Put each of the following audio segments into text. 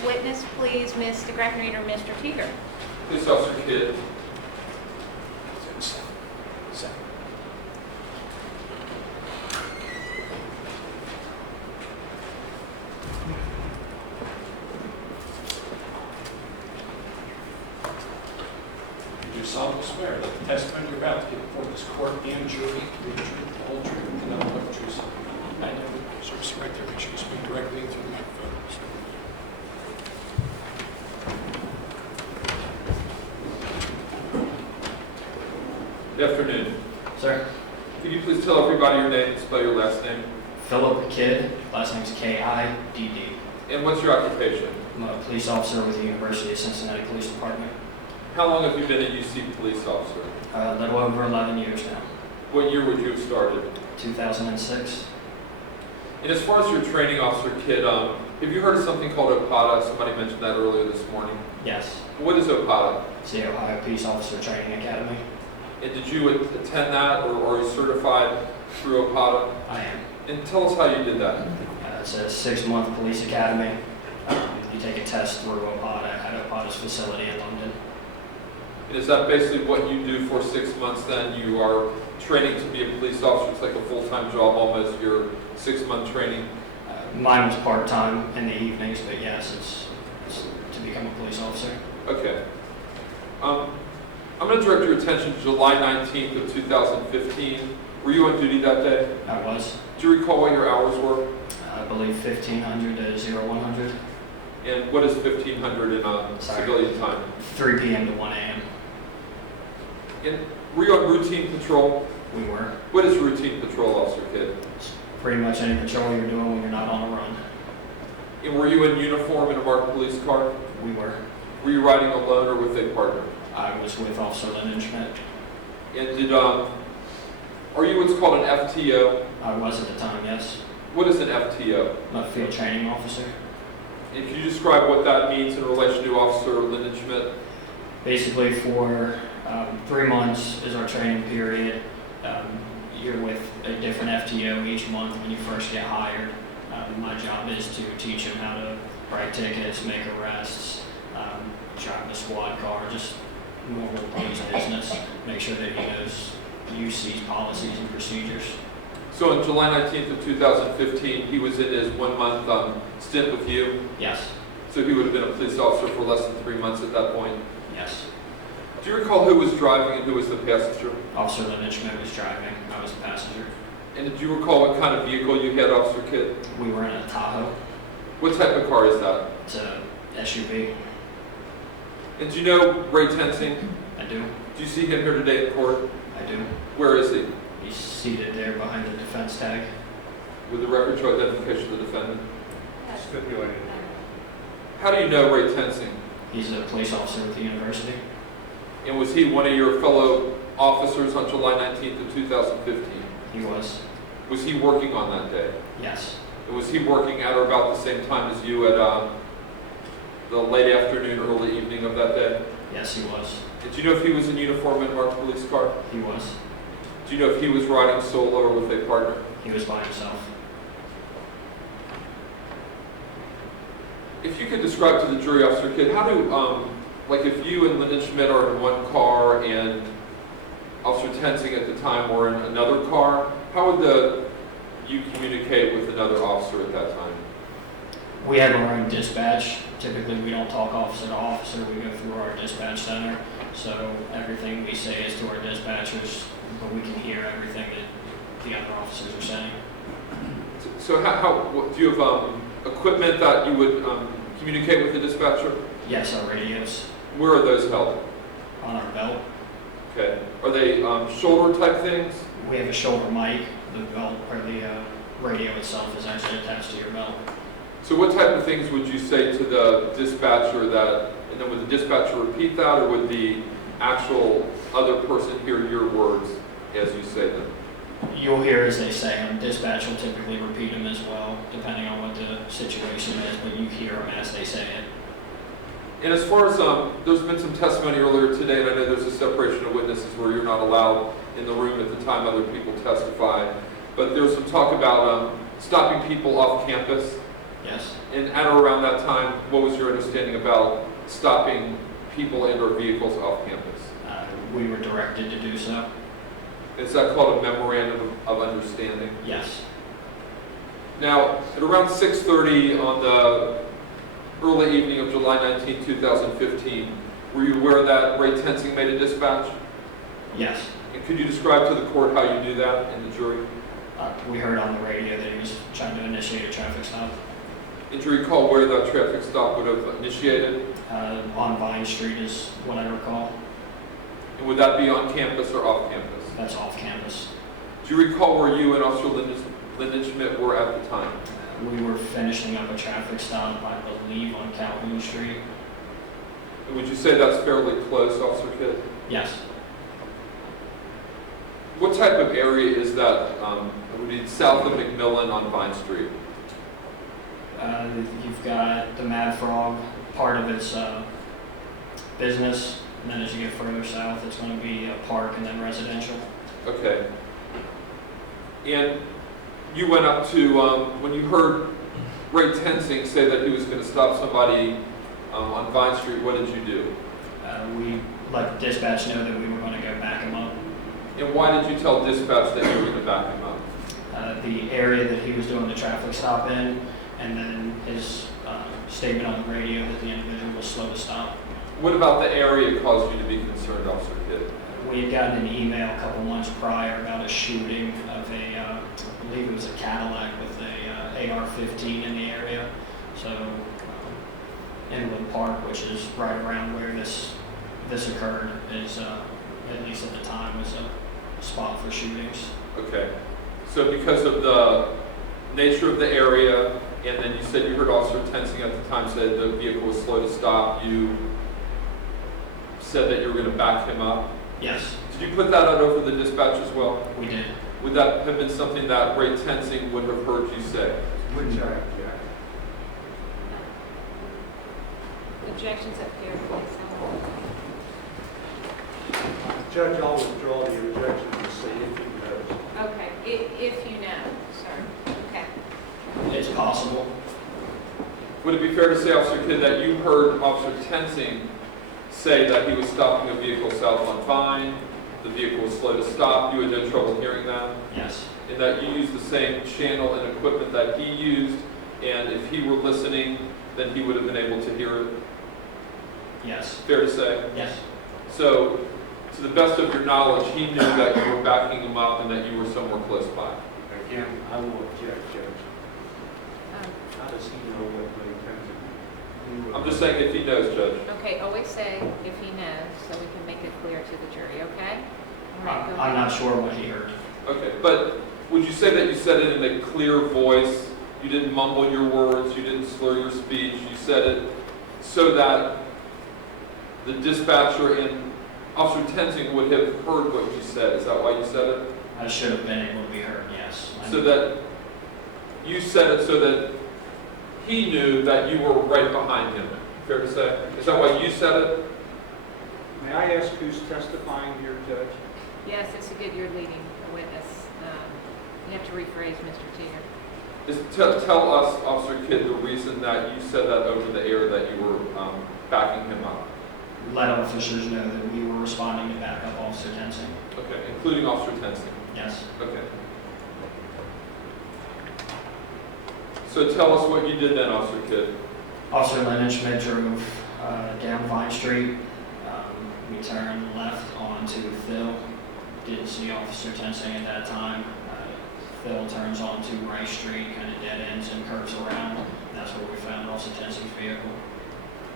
next witness, please, Mr. Grafton or Mr. Teeter. Police Officer Kidd. You solemnly swear that the testimony you're about to give before this court and jury will be the truth, the whole truth, and nothing but the truth. I know. So just right there, make sure you speak directly into the microphone. Good afternoon. Sir, Could you please tell everybody your name and spell your last name? Philip Kidd, last name's K-I-D-D. And what's your occupation? I'm a police officer with the University of Cincinnati Police Department. How long have you been a UC police officer? A little over 11 years now. What year would you have started? 2006. And as far as your training, Officer Kidd, have you heard of something called OPATA? Somebody mentioned that earlier this morning. Yes, What is OPATA? it's the Ohio Peace Officer Training Academy. And did you attend that, or are you certified through OPATA? I am. And tell us how you did that. It's a 6-month police academy. You take a test through OPATA at OPATA's facility in London. And is that basically what you do for 6 months then? You are training to be a police officer? It's like a full-time job almost, your 6-month training? Mine was part-time in the evenings, but yes, it's to become a police officer. Okay. I'm going to direct your attention to July 19th of 2015. Were you on duty that day? I was, Do you recall what your hours were? I believe, 1500 to 0100, And what is 1500 in civilian time? 3 p.m. to 1 a.m. And were you on routine patrol? We were. What is routine patrol, Officer Kidd? Pretty much any patrol you're doing when you're not on a run. And were you in uniform in a marked police car? We were. Were you riding alone or with a partner? I was with Officer Lyndon Schmidt. And are you what's called an FTO? I was at the time, yes. What is an FTO? I'm a field training officer. And can you describe what that means in relation to Officer Lyndon Schmidt? Basically, for 3 months is our training period. You're with a different FTO each month when you first get hired. My job is to teach him how to write tickets, make arrests, drive a squad car, just normal police business. Make sure that he knows UC's policies and procedures. So on July 19th of 2015, he was in his 1-month stint with you. Yes, So he would have been a police officer for less than 3 months at that point. yes. Do you recall who was driving and who was the passenger? Officer Lyndon Schmidt was driving. I was the passenger. And did you recall what kind of vehicle you had, Officer Kidd? We were in a Tahoe. What type of car is that? It's a SUV. And do you know Ray Tensing? I do. Do you see him here today in court? I do. Where is he? He's seated there behind the defense tag. With the record show identification of the defendant? Stipulated. How do you know Ray Tensing? He's a police officer with the university. And was he one of your fellow officers on July 19th of 2015? He was. Was he working on that day? Yes. And was he working at or about the same time as you at the late afternoon, early evening of that day? Yes, he was. Did you know if he was in uniform in a marked police car? He was. Do you know if he was riding solo or with a partner? He was by himself. If you could describe to the jury, Officer Kidd, how do, like if you and Lyndon Schmidt are in one car and Officer Tensing at the time were in another car, how would you communicate with another officer at that time? We have our own dispatch. Typically, we don't talk officer to officer. We go through our dispatch center. So everything we say is to our dispatchers, but we can hear everything that the other officers are saying. So do you have equipment that you would communicate with the dispatcher? Yes, our radios Where are those held? on our belt. Okay. Are they shoulder type things? We have a shoulder mic. The belt or the radio itself is actually attached to your belt. So what type of things would you say to the dispatcher that, and then would the dispatcher repeat that, or would the actual other person hear your words as you say them? You'll hear as they say them. Dispatch will typically repeat them as well, depending on what the situation is, but you hear them as they say it. And as far as, there's been some testimony earlier today, and I know there's a separation of witnesses where you're not allowed in the room at the time other people testify, but there's some talk about stopping people off campus. Yes. And at or around that time, what was your understanding about stopping people and or vehicles off campus? We were directed to do so. Is that called a memorandum of understanding? Yes. Now, at around 6:30 on the early evening of July 19, 2015, were you aware that Ray Tensing made a dispatch? Yes. And could you describe to the court how you knew that and the jury? We heard on the radio that he was trying to initiate a traffic stop. Did you recall where that traffic stop would have initiated? On Vine Street is what I recall. And would that be on campus or off campus? That's off campus. Do you recall where you and Officer Lyndon Schmidt were at the time? We were finishing up a traffic stop, I believe, on Calhoun Street. And would you say that's fairly close, Officer Kidd? Yes. What type of area is that? It would be south of McMillan on Vine Street. You've got the Mad Frog, part of its business, and then as you get further south, it's going to be a park and then residential. Okay. And you went up to, when you heard Ray Tensing say that he was going to stop somebody on Vine Street, what did you do? We let dispatch know that we were going to go back him up. And why did you tell dispatch that you were going to back him up? The area that he was doing the traffic stop in, and then his statement on the radio that the individual was slow to stop. What about the area caused you to be concerned, Officer Kidd? We had gotten an email a couple months prior about a shooting of I believe it was a Cadillac with a AR-15 in the area. So Inwood Park, which is right around where this occurred, is at least at the time was a spot for shootings. Okay. So because of the nature of the area, and then you said you heard Officer Tensing at the time said the vehicle was slow to stop, you said that you were going to back him up. Yes, Did you put that out over the dispatch as well? we did. Would that have been something that Ray Tensing would have heard you say? Which I object. Objections up here, please. Judge, I'll withdraw the objection and say if he knows. Okay, if you know, sir. Okay. It's possible. Would it be fair to say, Officer Kidd, that you heard Officer Tensing say that he was stopping a vehicle south on Vine, the vehicle was slow to stop, you had no trouble hearing that, Yes. and that you used the same channel and equipment that he used, and if he were listening, then he would have been able to hear it? Yes. Fair to say? Yes. So, to the best of your knowledge, he knew that you were backing him up and that you were somewhere close by. Again, I will object, Judge. Um, How does he know what Ray Tensing knew? I'm just saying if he knows, Judge. Okay, always say if he knows, so we can make it clear to the jury, okay? All right, go I'm ahead. not sure what he heard. Okay, but would you say that you said it in a clear voice? You didn't mumble your words, you didn't slur your speech, you said it so that the dispatcher and Officer Tensing would have heard what you said. Is that why you said it? I should have been able to be heard, yes. So that you said it so that he knew that you were right behind him. Fair to say? Is that why you said it? May I ask who's testifying here, Judge? Yes, it's a good, you're leading a witness. You have to rephrase, Mr. Teeter. Tell us, Officer Kidd, the reason that you said that over the air that you were backing him up. Let officers know that we were responding to back up Officer Tensing. Okay, including Officer Tensing. Yes. Okay. So tell us what you did then, Officer Kidd. Officer Lyndon Schmidt drove down Vine Street. We turned left onto Phil. Didn't see Officer Tensing at that time. Phil turns onto Rice Street, kind of dead ends and curves around. That's where we found Officer Tensing's vehicle.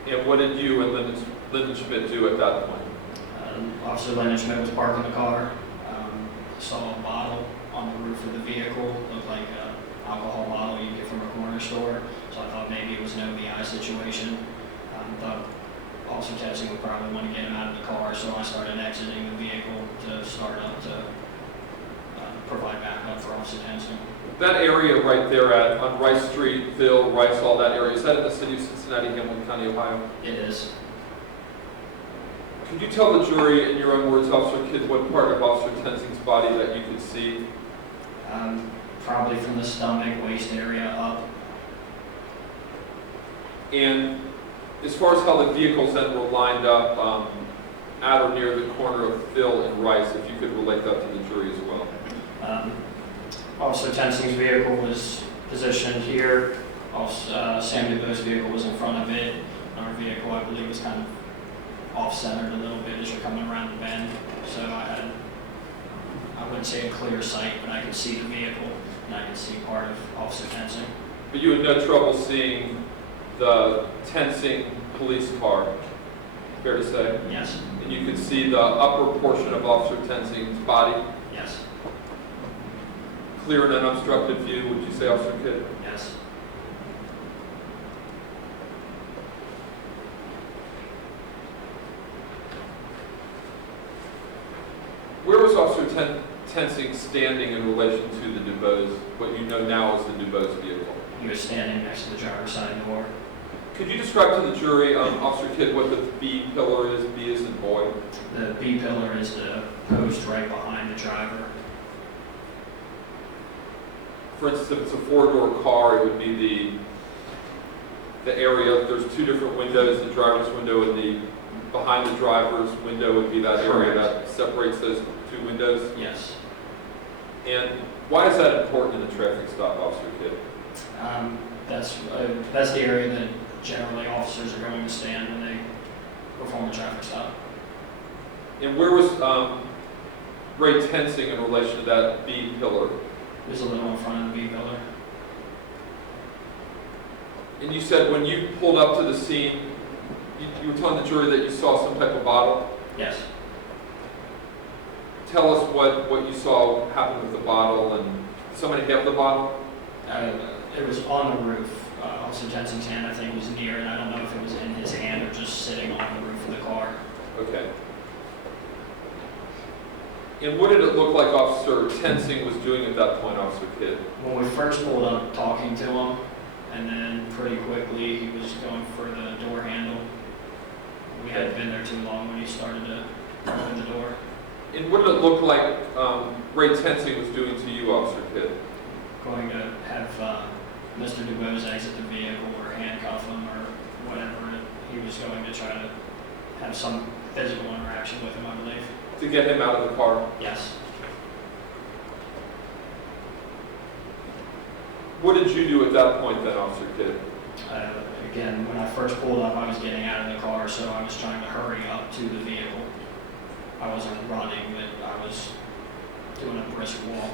And what did you and Lyndon Schmidt do at that point? Officer Lyndon Schmidt was parking the car. Saw a bottle on the roof of the vehicle, looked like an alcohol bottle you get from a corner store. So I thought maybe it was an OVI situation. Thought Officer Tensing would probably want to get him out of the car, so I started exiting the vehicle to start up to provide backup for Officer Tensing. That area right there on Rice Street, Phil, Rice, all that area, is that in the city of Cincinnati, Hamilton County, Ohio? It is. Could you tell the jury, in your own words, Officer Kidd, what part of Officer Tensing's body that you could see? Probably from the stomach, waist area up. And as far as how the vehicles then were lined up at or near the corner of Phil and Rice, if you could relate that to the jury as well. Officer Tensing's vehicle was positioned here. Sam DuBose's vehicle was in front of it. Our vehicle, I believe, was kind of off-centered a little bit as you're coming around the bend. So I wouldn't say a clear sight, but I could see the vehicle and I could see part of Officer Tensing. But you had no trouble seeing the Tensing police car, fair to say? Yes. And you could see the upper portion of Officer Tensing's body? Yes. Clear and unobstructed view, would you say, Officer Kidd? Yes. Where was Officer Tensing standing in relation to the DuBose, what you know now as the DuBose vehicle? He was standing next to the driver's side door. Could you describe to the jury, Officer Kidd, what the B pillar is, B as in boy? The B pillar is the post right behind the driver. For instance, if it's a four-door car, it would be the area, there's two different windows, the driver's window and the behind the driver's window would be that area that separates those two windows. Yes. And why is that important in a traffic stop, Officer Kidd? That's the area that generally officers are going to stand when they perform a traffic stop. And where was Ray Tensing in relation to that B pillar? It was a little in front of the B pillar. And you said when you pulled up to the scene, you were telling the jury that you saw some type of bottle? Yes. Tell us what you saw happen with the bottle, and did somebody have the bottle? It was on the roof. Officer Jensen's hand, I think, was near, and I don't know if it was in his hand or just sitting on the roof of the car. Okay. And what did it look like Officer Tensing was doing at that point, Officer Kidd? When we first pulled up, talking to him, and then pretty quickly he was going for the door handle. We hadn't been there too long when he started to open the door. And what did it look like Ray Tensing was doing to you, Officer Kidd? Going to have Mr. DuBose exit the vehicle or handcuff him or whatever. He was going to try to have some physical interaction with him, I believe. To get him out of the car? Yes. What did you do at that point then, Officer Kidd? Again, when I first pulled up, I was getting out of the car, so I was trying to hurry up to the vehicle. I wasn't running, but I was doing a brisk walk.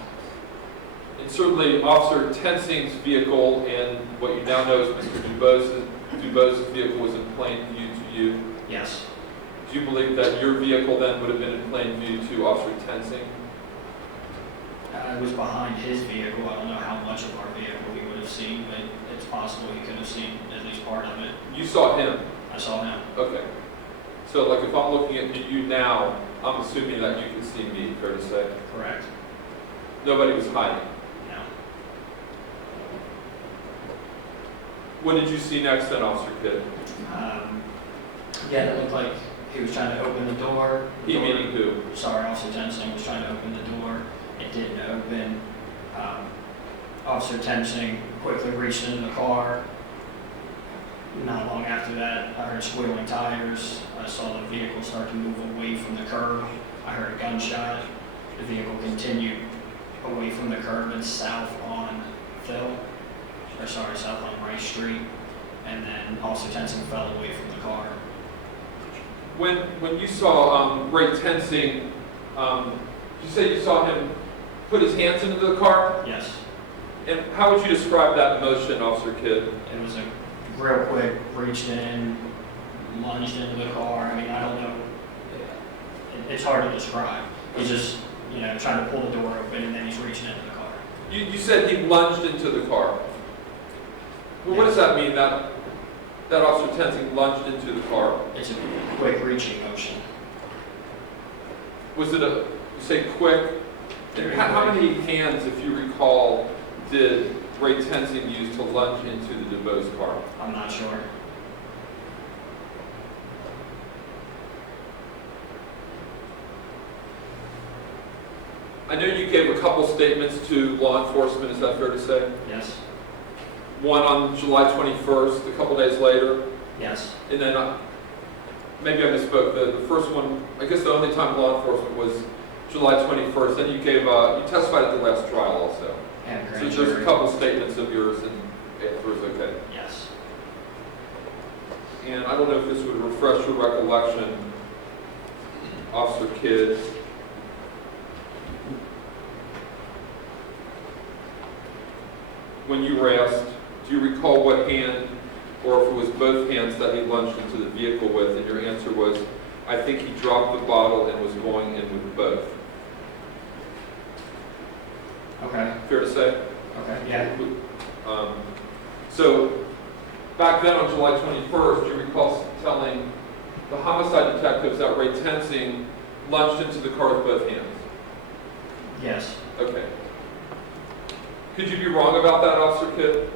And certainly Officer Tensing's vehicle and what you now know as Mr. DuBose's vehicle was in plain view to you. Yes. Do you believe that your vehicle then would have been in plain view to Officer Tensing? I was behind his vehicle. I don't know how much of our vehicle he would have seen, but it's possible he could have seen at least part of it. You saw him? I saw him. Okay. So like if I'm looking at you now, I'm assuming that you can see me, fair to say? Correct. Nobody was hiding. No. What did you see next then, Officer Kidd? Yeah, it looked like he was trying to open the door. He meaning who? Sorry, Officer Tensing was trying to open the door. It didn't open. Officer Tensing quickly reached into the car. Not long after that, I heard squealing tires. I saw the vehicle start to move away from the curb. I heard a gunshot. The vehicle continued away from the curb and south on south on Rice Street. And then Officer Tensing fell away from the car. When you saw Ray Tensing, did you say you saw him put his hands into the car? Yes. And how would you describe that motion, Officer Kidd? It was a real quick, reached in, lunged into the car. I mean, I don't know. It's hard to describe. He's just, trying to pull the door open and then he's reaching into the car. You said he lunged into the car. Well, what does that mean, that Officer Tensing lunged into the car? It's a quick reaching motion. Was it you say quick? And how many hands, if you recall, did Ray Tensing use to lunge into the DuBose car? I'm not sure. I know you gave a couple statements to law enforcement, is that fair to say? Yes. one on July 21st, a couple days later, Yes. and then maybe I misspoke. The first one, I guess the only time law enforcement was July 21st. Then you testified at the last trial also. And So grand there's a jury. couple statements of yours, and it was okay. Yes. And I don't know if this would refresh your recollection, Officer Kidd. When you were asked, do you recall what hand, or if it was both hands that he lunged into the vehicle with, and your answer was, I think he dropped the bottle and was going in with both. Okay. Fair to say? Okay. Yeah. So back then on July 21st, you recall telling the homicide detectives that Ray Tensing lunged into the car with both hands. Yes. Okay. Could you be wrong about that, Officer Kidd?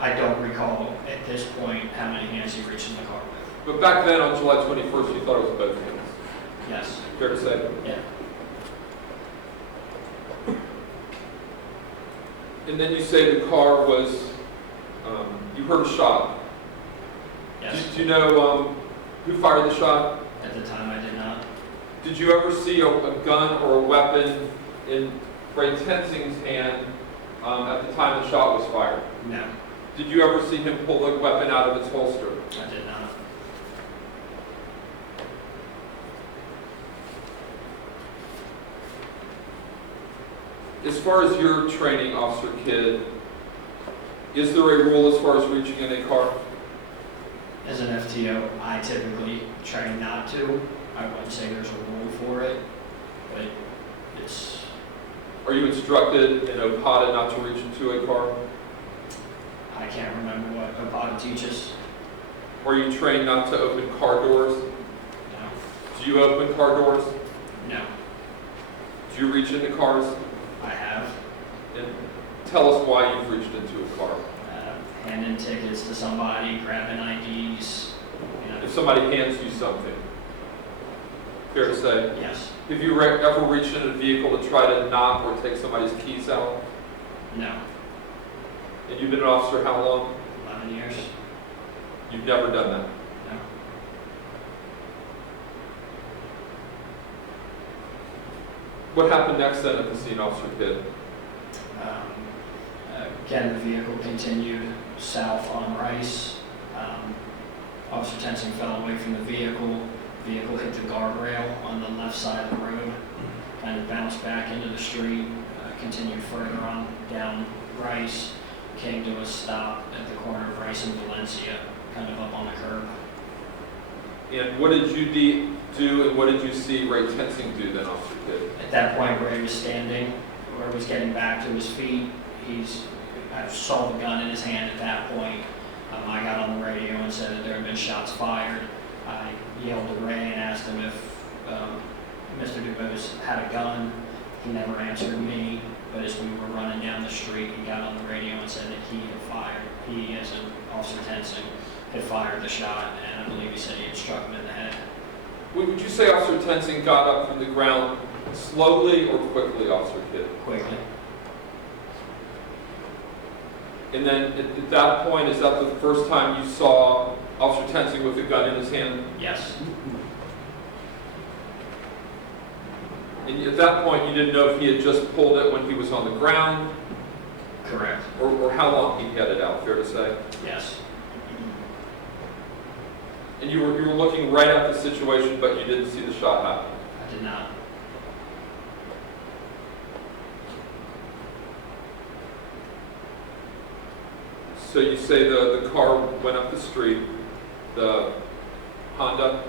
I don't recall at this point how many hands he reached in the car with. But back then on July 21st, you thought it was both hands. Yes. Fair to say? Yeah. And then you say the car was, you heard a shot. Yes. Do you know who fired the shot? At the time, I did not. Did you ever see a gun or a weapon in Ray Tensing's hand at the time the shot was fired? No, Did you ever see him pull the weapon out of its holster? I did not. As far as your training, Officer Kidd, is there a rule as far as reaching in a car? As an FTO, I typically try not to. I wouldn't say there's a rule for it, but it's, Are you instructed in OPADA not to reach into a car? I can't remember what OPADA teaches. Are you trained not to open car doors? No. Do you open car doors? No, Do you reach into cars? I have. And tell us why you've reached into a car. Handing tickets to somebody, grabbing IDs, If somebody hands you something, fair to say, yes. have you ever reached in a vehicle to try to knock or take somebody's keys out? No, And you've been an officer how long? 11 years. You've never done that. No. What happened next then at the scene, Officer Kidd? Again, the vehicle continued south on Rice. Officer Tensing fell away from the vehicle. Vehicle hit the guardrail on the left side of the road, kind of bounced back into the street, continued further on down Rice, came to a stop at the corner of Rice and Valencia, kind of up on the curb. And what did you do and what did you see Ray Tensing do then, Officer Kidd? At that point where he was standing, where he was getting back to his feet, I saw the gun in his hand at that point. I got on the radio and said that there had been shots fired. I yelled to Ray and asked him if Mr. DuBose had a gun. He never answered me, but as we were running down the street, he got on the radio and said that he had fired. He, as an Officer Tensing, had fired the shot, and I believe he said he had struck him in the head. Would you say Officer Tensing got up from the ground slowly or quickly, Officer Kidd? Quickly. And then at that point, is that the first time you saw Officer Tensing with a gun in his hand? Yes. And at that point, you didn't know if he had just pulled it when he was on the ground, Correct. or how long he had it out, fair to say? Yes. And you were looking right at the situation, but you didn't see the shot happen. I did not. So you say the car went up the street, the Honda,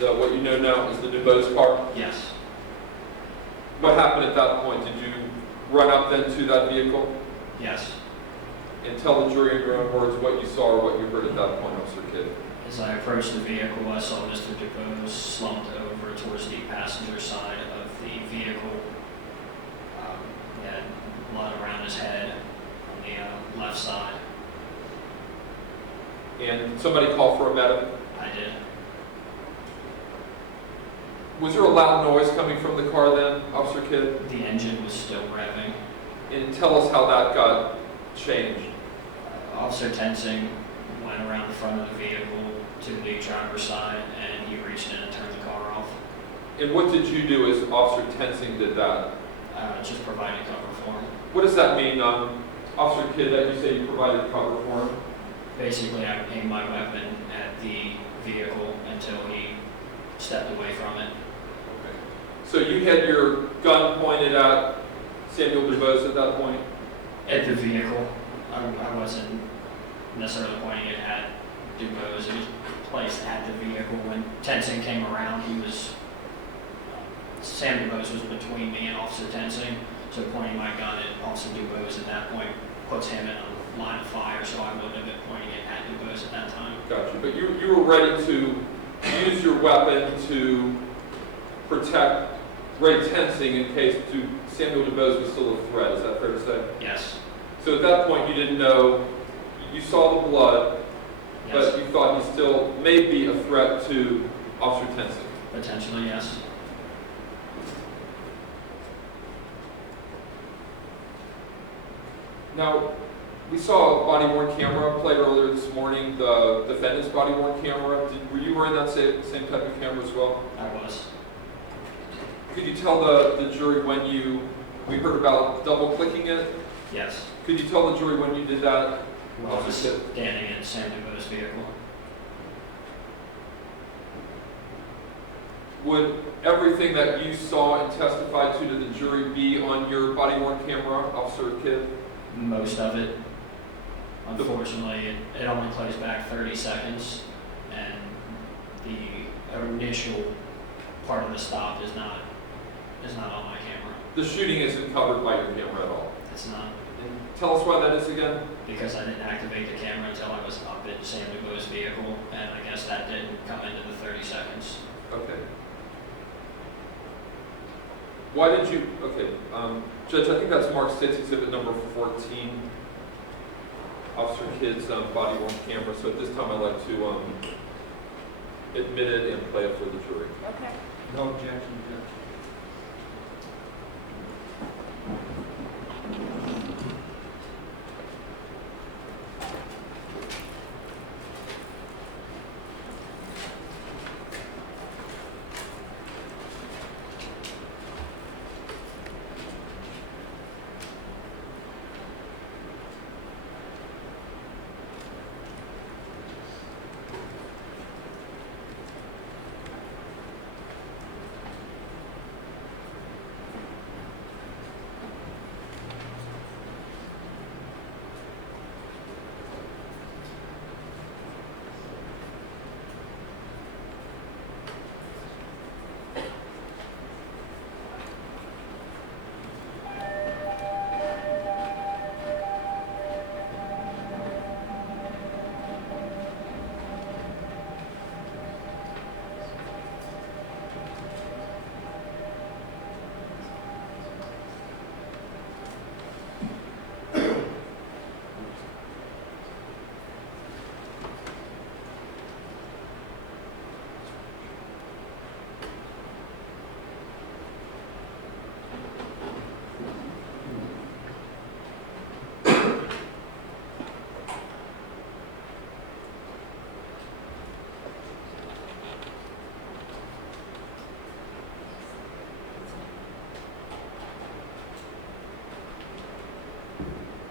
what you know now as the DuBose car. Yes. What happened at that point? Did you run up then to that vehicle Yes. and tell the jury in your own words what you saw or what you heard at that point, Officer Kidd? As I approached the vehicle, I saw Mr. DuBose slumped over towards the passenger side of the vehicle. He had blood around his head on the left side. And somebody called for a medic. I did. Was there a loud noise coming from the car then, Officer Kidd? The engine was still revving. And tell us how that got changed. Officer Tensing went around the front of the vehicle to the driver's side, and he reached in and turned the car off. And what did you do as Officer Tensing did that? Just provided cover for him. What does that mean, Officer Kidd, that you say you provided cover for him? Basically, I aimed my weapon at the vehicle until he stepped away from it. Okay. So you had your gun pointed at Samuel DuBose at that point? At the vehicle. I wasn't necessarily pointing it at DuBose. It was placed at the vehicle. When Tensing came around, Sam DuBose was between me and Officer Tensing, so pointing my gun at Officer DuBose at that point puts him in a line of fire, so I wouldn't have been pointing it at DuBose at that time. Gotcha. But you were ready to use your weapon to protect Ray Tensing in case Samuel DuBose was still a threat. Is that fair to say? Yes. So at that point, you didn't know, you saw the blood, Yes. but you thought he still may be a threat to Officer Tensing. Potentially, yes. Now, we saw a body-worn camera played earlier this morning, the defendant's body-worn camera. Were you wearing that same type of camera as well? I was. Could you tell the jury when we heard about double-clicking it? Yes. Could you tell the jury when you did that? Well, I was standing in Sam DuBose's vehicle. Would everything that you saw and testified to the jury be on your body-worn camera, Officer Kidd? Most of it. Unfortunately, it only plays back 30 seconds, and the initial part of the stop is not on my camera. The shooting isn't covered by your camera at all. It's not, And tell us why that is again. because I didn't activate the camera until I was up in Sam DuBose's vehicle, and I guess that didn't come into the 30 seconds. Okay. Why did you, okay, Judge, I think that's Mark 6, exhibit number 14, Officer Kidd's body-worn camera. So at this time, I'd like to admit it and play it for the jury. Okay. No objection, Judge.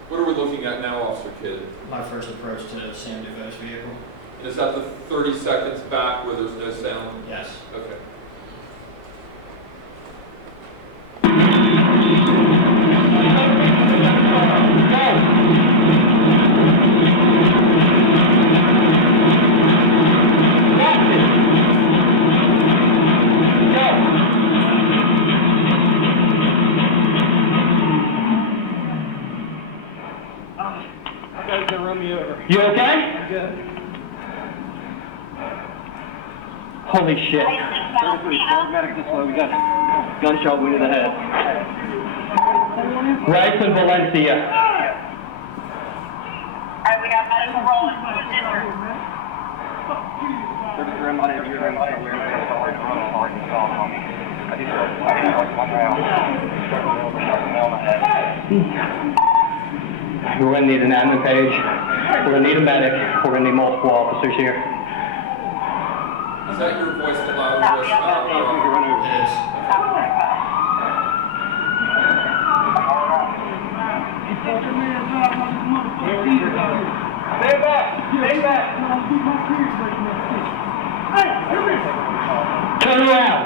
What are we looking at now, Officer Kidd? My first approach to Sam DuBose's vehicle. And is that the 30 seconds back where there's no sound? Yes. Okay. You okay? Holy shit. Medic this way, we got a gunshot wound to the head. Rice and Valencia. Alright, we got medical rolling, who's injured? 33 on it, you're in. We're going to need an admin page. We're going to need a medic. We're going to need multiple officers here. Is that your voice, the louder voice? It is. Stay back! Stay back! Turn around!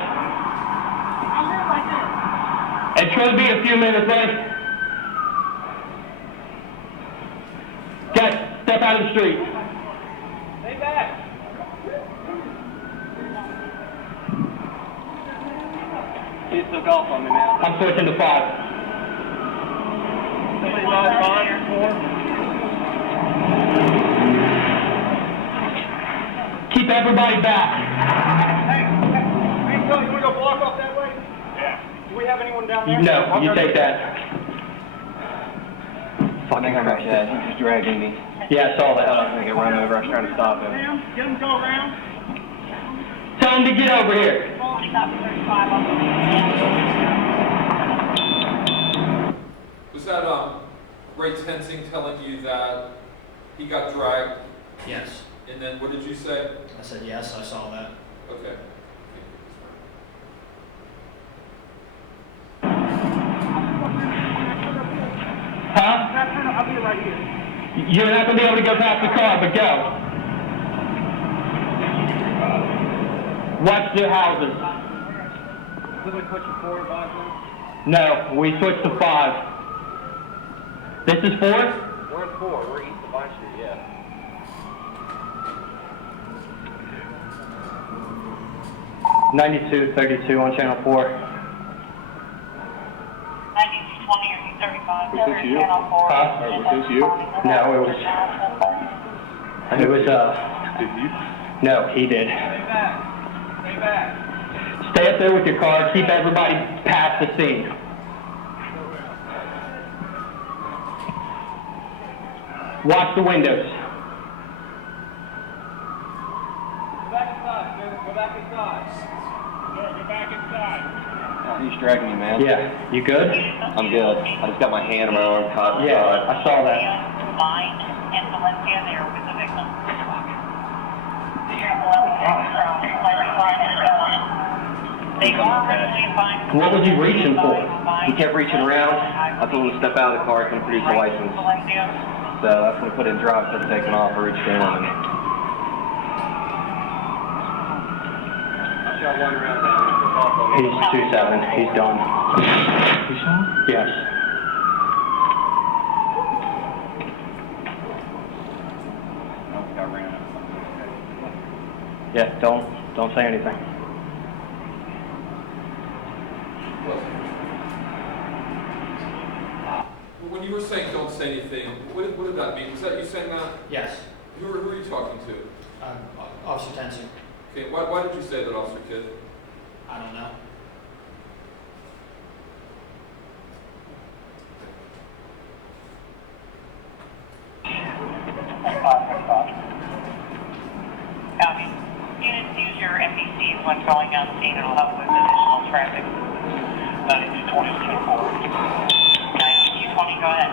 It's going to be a few minutes late. Guys, step out of the street. Stay back! You took off on me, man. I'm switching to 5. Keep everybody back. Hey, Tony, you want to go block off that way? Yeah. Do we have anyone down there? No, you take that. Fucking crap. Yeah, he's just dragging me. Yeah, I saw I that. was going to get run over. I was trying to stop him. Get him to go around. Tell him to get over here. Was that Ray Tensing telling you that he got dragged? Yes. And then what did you say? I said yes, I saw that. Okay. Huh? I'll be right here. You're not going to be able to go past the car, but go. Watch the houses. Did we put you 4 or 5 now? No, we switched to 5. This is 4? We're at 4. We're east of Vine Street, yeah. (92:32) on channel 4. 9220 or 35. Was this you? Channel 4. Huh? Was this you? No, it was Did you? no, he did. Stay back. Stay back. Stay up there with your car, keep everybody past the scene. Watch the windows. Go back inside, man. Go back inside. Go back inside. Oh, he's dragging me, man. Yeah, you good? I'm good. I just got my hand on my arm caught. Yeah, I saw that. Vine and Valencia there with the victim. They are originally Vine. What was he reaching for? He kept reaching around. I told him to step out of the car. I couldn't produce a license. So that's when I put in drive, started taking off. I reached in on him. I shot one round down. He's 2-7. He's done. You saw? Yes. Yeah, don't say anything. When you were saying don't say anything, what did that mean? Was that you saying that? Yes. Who were you talking to? Officer Tensing. Okay, why did you say that, Officer Kidd? I don't know. Copy. Units use your MPCs when going down the scene. It'll help with additional traffic. 9220 9220, go ahead.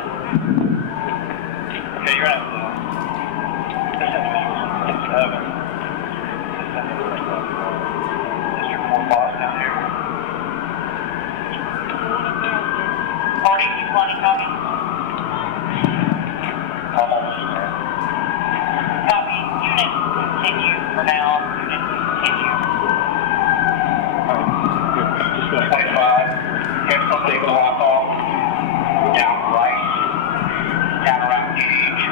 Okay, you're out. District 4 boss down here. 4220, copy. Copy. Unit, continue for now. Unit, continue. 25. Here's something to walk off. Down right. Down around gauge.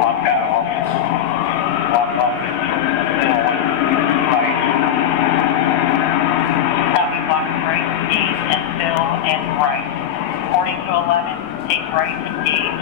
Lock that off. Lock off. Middle one. Right. Copy. Lock right. Gauge and fill and right. 40 to 11. Take right and gauge.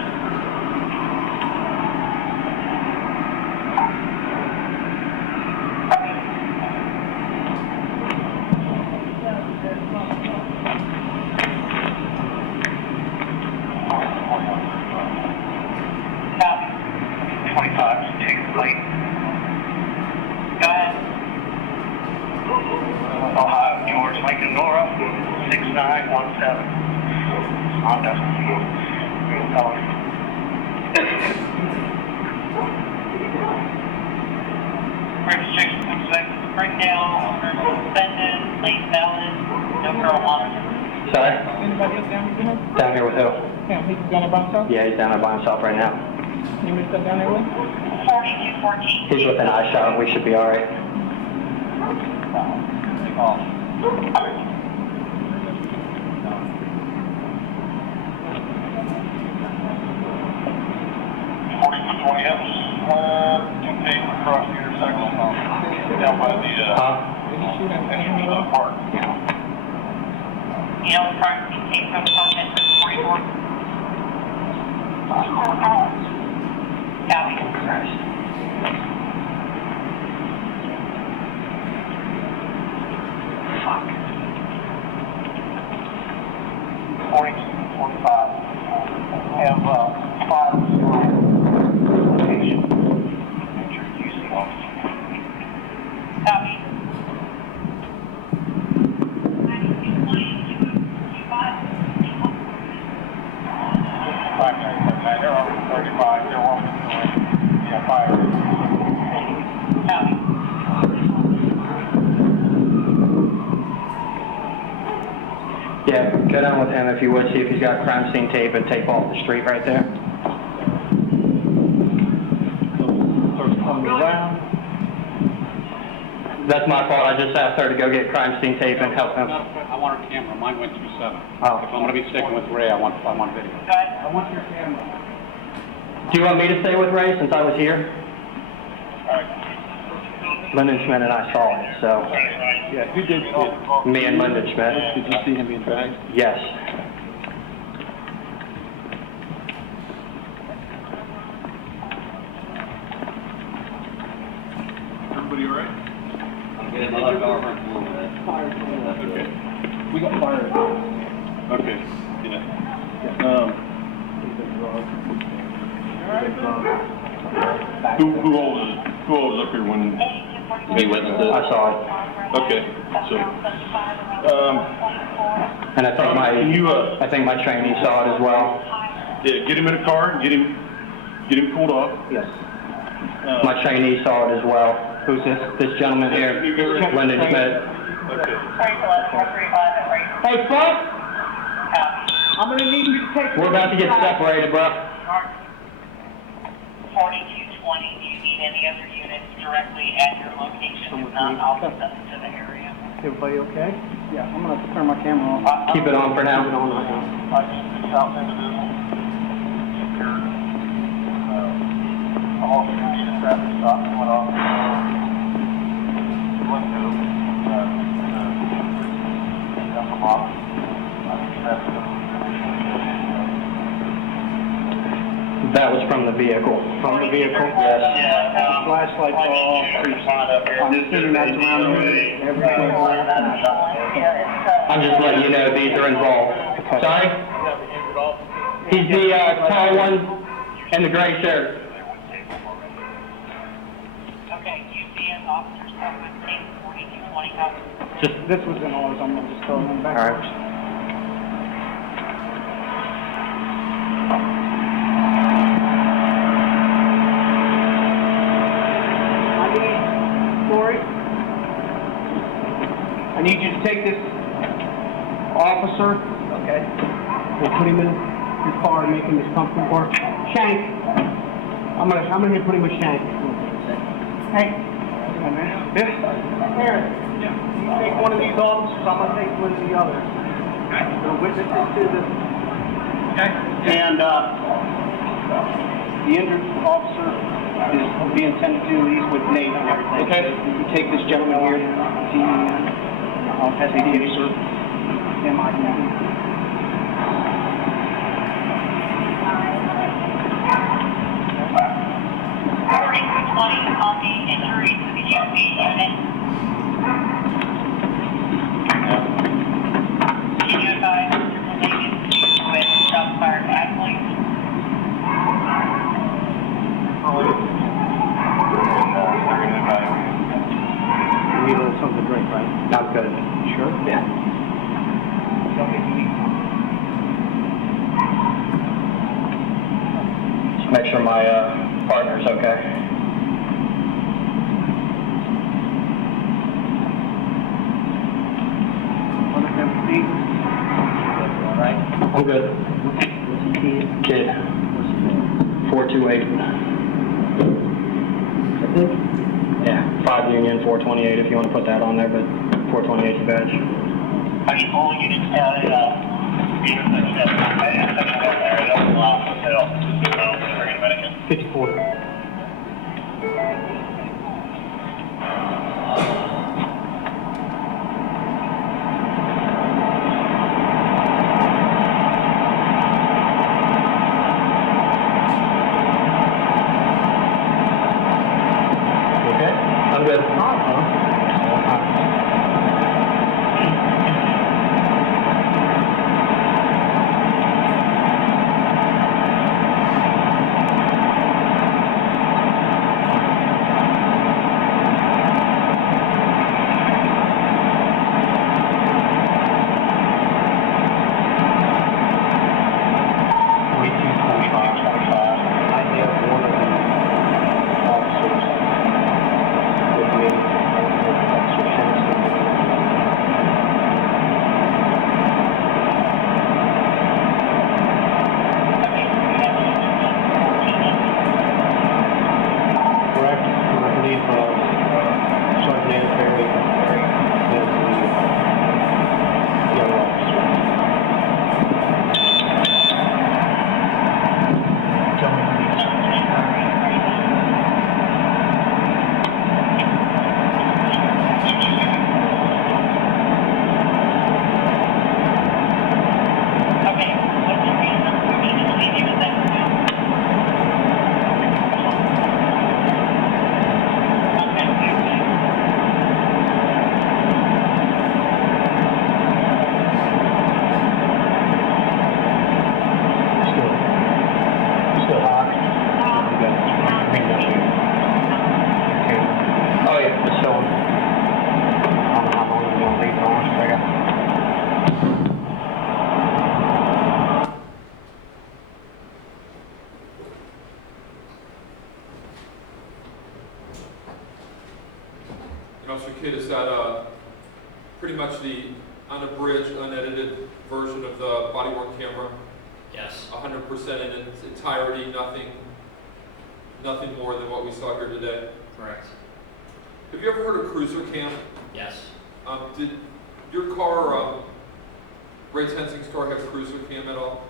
Ohio, George Lincoln Nora, 6917. on that green color. Registration 6 seconds, breakdown, owner suspended, late valid, no marijuana. Sorry? Anybody else down here? Down here with who? Yeah, he's down there by himself? Yeah, he's down there by himself right now. Anybody still down there with? 4214. He's within eye shot. We should be all right. Contain across the intersection down by the entrance to the park. You know, crime contain from park entrance 44. Copy. Fuck. 4245. Have 5 location. Introducing officer. Copy. They're over 35. They're walking away. Yeah, 5. Copy. Yeah, go down with him if you would. See if he's got crime scene tape and tape off the street right there. That's my fault. I just asked her to go get crime scene tape and help him. I want her camera. Mine went through 7. Oh. If I'm going to be sticking with Ray, I want video. I want your camera. Do you want me to stay with Ray since I was here? Lyndon Schmidt and I saw it, so. Yeah, who did it? Me and Lyndon Schmidt. Did you see him being dragged? Yes. Everybody all right? Getting the left arm. Okay. We got fired. Okay. Yeah. Who all was up here when Me witnessed it. I saw it. Okay. So And I think can you I think my trainee saw it as well. yeah, get him in a car, get him pulled off. Yes. My trainee saw it as well. Who's this? This gentleman here, Lyndon Schmidt. Okay. Hey, Frank, I'm gonna need you to take... We're about to get separated, bro. 4220, do you need any other units directly at your location? If not, I'll send them to the area. Everybody okay? Yeah, I'm gonna have to turn my camera off. Keep it on for now. I just reached out to individuals. Secured. I'm also going to need a traffic stop and went off. Window. Down the bottom. That was from the vehicle. From the vehicle? Yes. Yeah. Flashlights are off. I'm assuming that's around here. Everything. I'm just letting you know these are involved. Sorry? He's the tall one in the gray shirt. Okay, UCS officers covered team 4220 copy. Just This was in ours, I'm gonna just throw them back. all right. I need you to take this officer, okay, and put him in his car and make him as comfortable. Shank. I'm gonna put him with Shank. Hey. This. Here. You take one of these officers, I'm gonna take one of the others. Okay. The witnesses to this. Okay. And the injured officer is being tended to. He's with Nate and everything. Okay. You take this gentleman here. I'll pass it to you, sir. On the injury to the UC unit. Can you advise related with self-fired athletes? You need a little something to drink, right? Not good. Sure? Yeah. Tell me if you need good. Kid. 428. Yeah, 5 Union, 428 if you want to put that on there, but 428 is the badge. Are you all units down at, Hotel? 54. I'm good. Officer Kidd, is that pretty much the unabridged, unedited version of the body-worn camera? Yes. 100% in its entirety, nothing more than what we saw here today? Correct. Have you ever heard of cruiser cam? Yes. Did your car, Ray Tensing's car, have cruiser cam at all?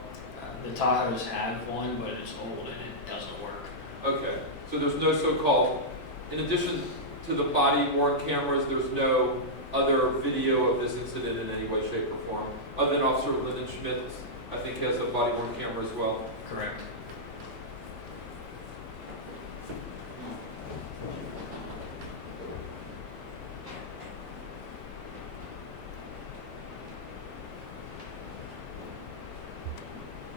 The Tahoes have one, but it's old and it doesn't work. Okay, so there's no so-called, in addition to the body-worn cameras, there's no other video of this incident in any way, shape, or form, other than Officer Lyndon Schmidt, I think, has a body-worn camera as well. Correct.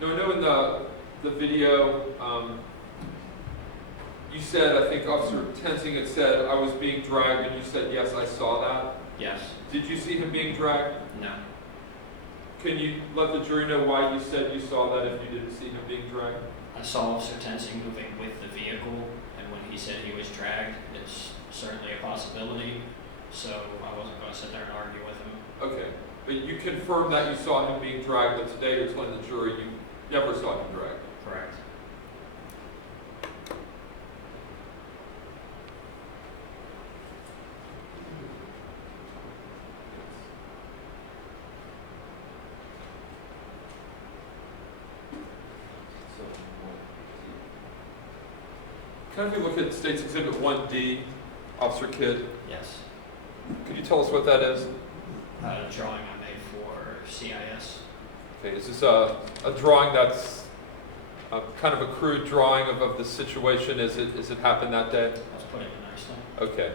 Now, I know in the video, you said, I think Officer Tensing had said, I was being dragged, and you said, yes, I saw that. Yes. Did you see him being dragged? No. Can you let the jury know why you said you saw that if you didn't see him being dragged? I saw Officer Tensing moving with the vehicle, and when he said he was dragged, it's certainly a possibility, so I wasn't going to sit there and argue with him. Okay, but you confirmed that you saw him being dragged, but today you're telling the jury you never saw him dragged. Correct. Can I have you look at State's Exhibit 1D, Officer Kidd? Yes. Could you tell us what that is? A drawing I made for CIS. Okay, is this a drawing that's kind of a crude drawing of the situation as it happened that day? Let's put it nicely. Okay.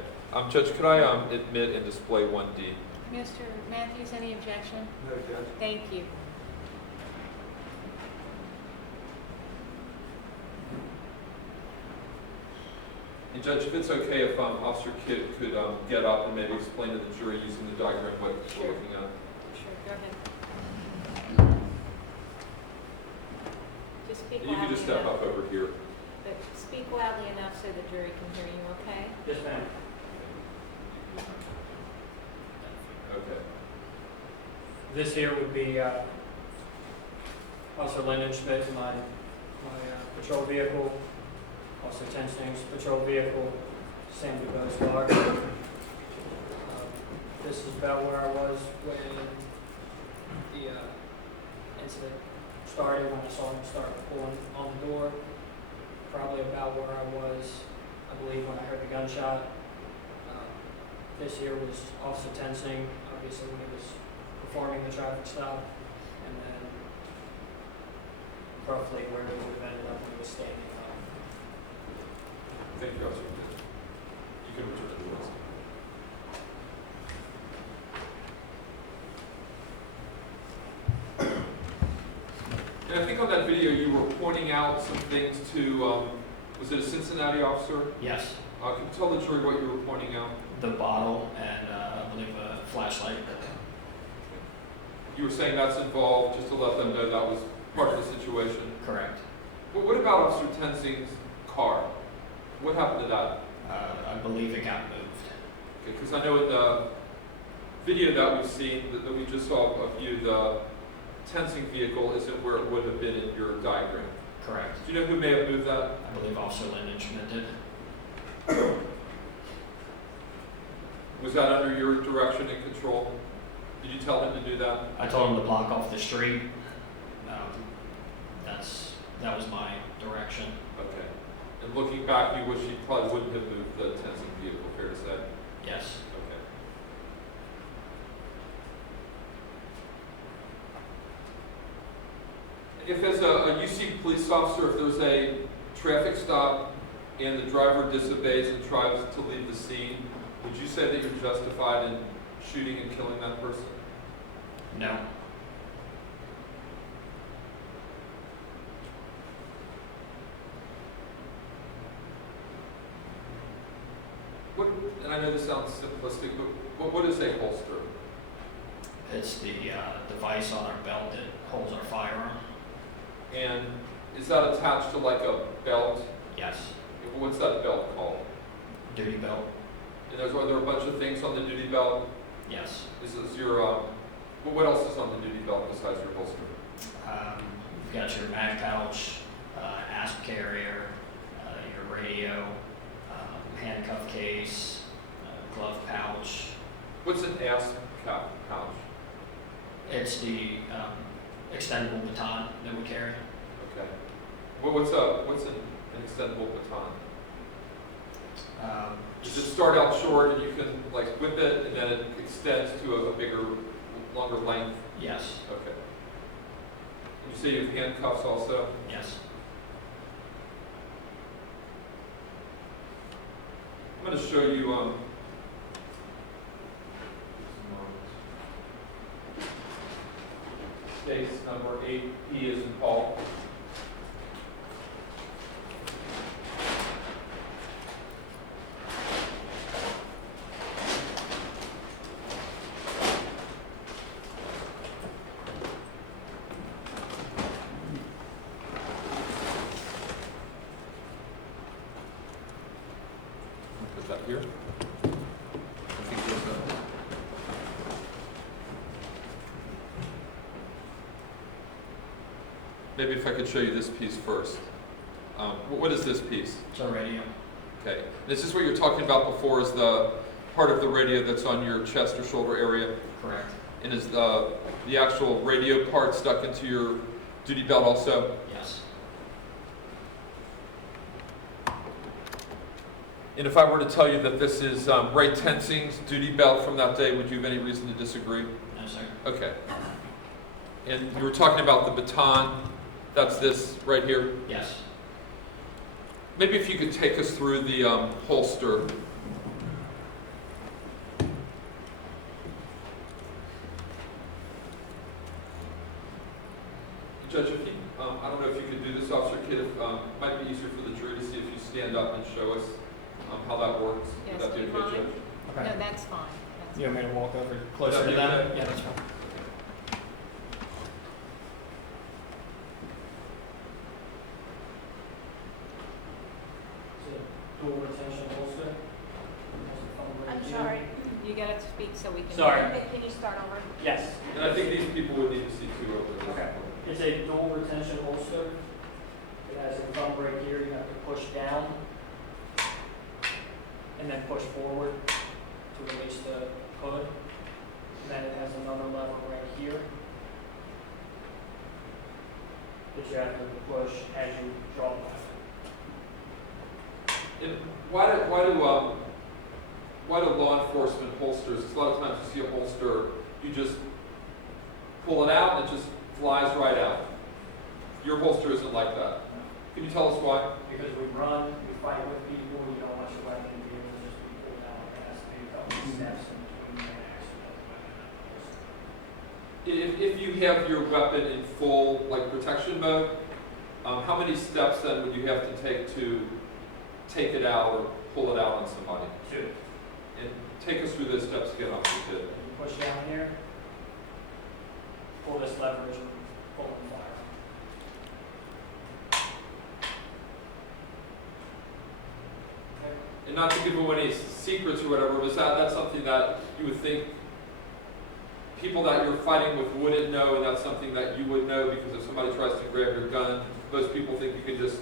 Judge, could I admit and display 1D? Mr. Matthews, any objection? No, Judge. Thank you. And Judge, if it's okay if Officer Kidd could get up and maybe explain to the jury using the diagram what we're looking at. Sure, go ahead. Just speak And you loudly can just step enough. up over here. But speak loudly enough so the jury can hear you, okay? Yes, ma'am. Okay. This here would be Officer Lyndon Schmidt, my patrol vehicle. Officer Tensing's patrol vehicle, Sam DuBose car. This is about where I was when the incident started, when I saw him start pulling on the door. Probably about where I was, I believe, when I heard the gunshot. This here was Officer Tensing, obviously when he was performing the traffic stop, and then roughly where we would have ended up when he was standing up. Thank you, Officer. You can return to the list. And I think on that video you were pointing out some things to, was it a Cincinnati officer? Yes. Can you tell the jury what you were pointing out? The bottle and I believe a flashlight. You were saying that's involved, just to let them know that was part of the situation. Correct. But what about Officer Tensing's car? What happened to that? I believe it got moved. Okay, because I know in the video that we've seen, that we just saw of you, the Tensing vehicle isn't where it would have been in your diagram. Correct. Do you know who may have moved that? I believe Officer Lyndon Schmidt did. Was that under your direction and control? Did you tell him to do that? I told him to block off the street. That was my direction. Okay. And looking back, you wish you probably wouldn't have moved the Tensing vehicle, fair to say? Yes. Okay. If as a UC police officer, if there's a traffic stop and the driver disobeys and tries to leave the scene, would you say that you're justified in shooting and killing that person? No. What, and I know this sounds simplistic, but what is a holster? It's the device on our belt that holds our firearm. And is that attached to like a belt? Yes. What's that belt called? Duty belt. And are there a bunch of things on the duty belt? Yes. This is your, what else is on the duty belt besides your holster? You've got your mag pouch, asp carrier, your radio, handcuff case, glove pouch. What's an asp pouch? It's the extendable baton that we carry. Okay. What's an extendable baton? Does it start out short and you can like whip it and then it extends to a bigger, longer length? Yes. Okay. And you say you have handcuffs also? Yes. I'm going to show you case number 8, P is in Paul. Put that here. I think we're good. Maybe if I could show you this piece first. What is this piece? It's our radio. Okay. This is what you're talking about before is the part of the radio that's on your chest or shoulder area? Correct. And is the actual radio part stuck into your duty belt also? Yes. And if I were to tell you that this is Ray Tensing's duty belt from that day, would you have any reason to disagree? No, sir. Okay. And you were talking about the baton. That's this right here? Yes. Maybe if you could take us through the holster. Judge, if you, I don't know if you could do this, Officer Kidd. It might be easier for the jury to see if you stand up and show us how that works. Yes, Would that do be you okay, mind? Judge? Okay. No, that's fine. That's You want me to walk over Would closer that to be that? okay? Yeah, that's fine. Dual retention holster. I'm sorry. You gotta speak so we can. Sorry. Can you start over? Yes. And I think these people would need to see too over this. Okay. It's a dual retention holster. It has a thumb right here. You have to push down and then push forward to release the hood. And then it has another lever right here that you have to push as you draw the weapon. And why do law enforcement holsters? 'Cause a lot of times you see a holster, you just pull it out and it just flies right out. Your holster isn't like that. Can you tell us why? Because we run, we fight with people, you don't want your weapon to be able to just be pulled out. It has to be a couple of steps in between the accident of the weapon. If you have your weapon in full protection mode, how many steps then would you have to take to take it out or pull it out on somebody? 2. And take us through those steps again, Officer Kidd. You push down here, pull this leverage, and pull and fire. And not to give away any secrets or whatever, but that's something that you would think people that you're fighting with wouldn't know, and that's something that you would know, because if somebody tries to grab your gun, most people think you can just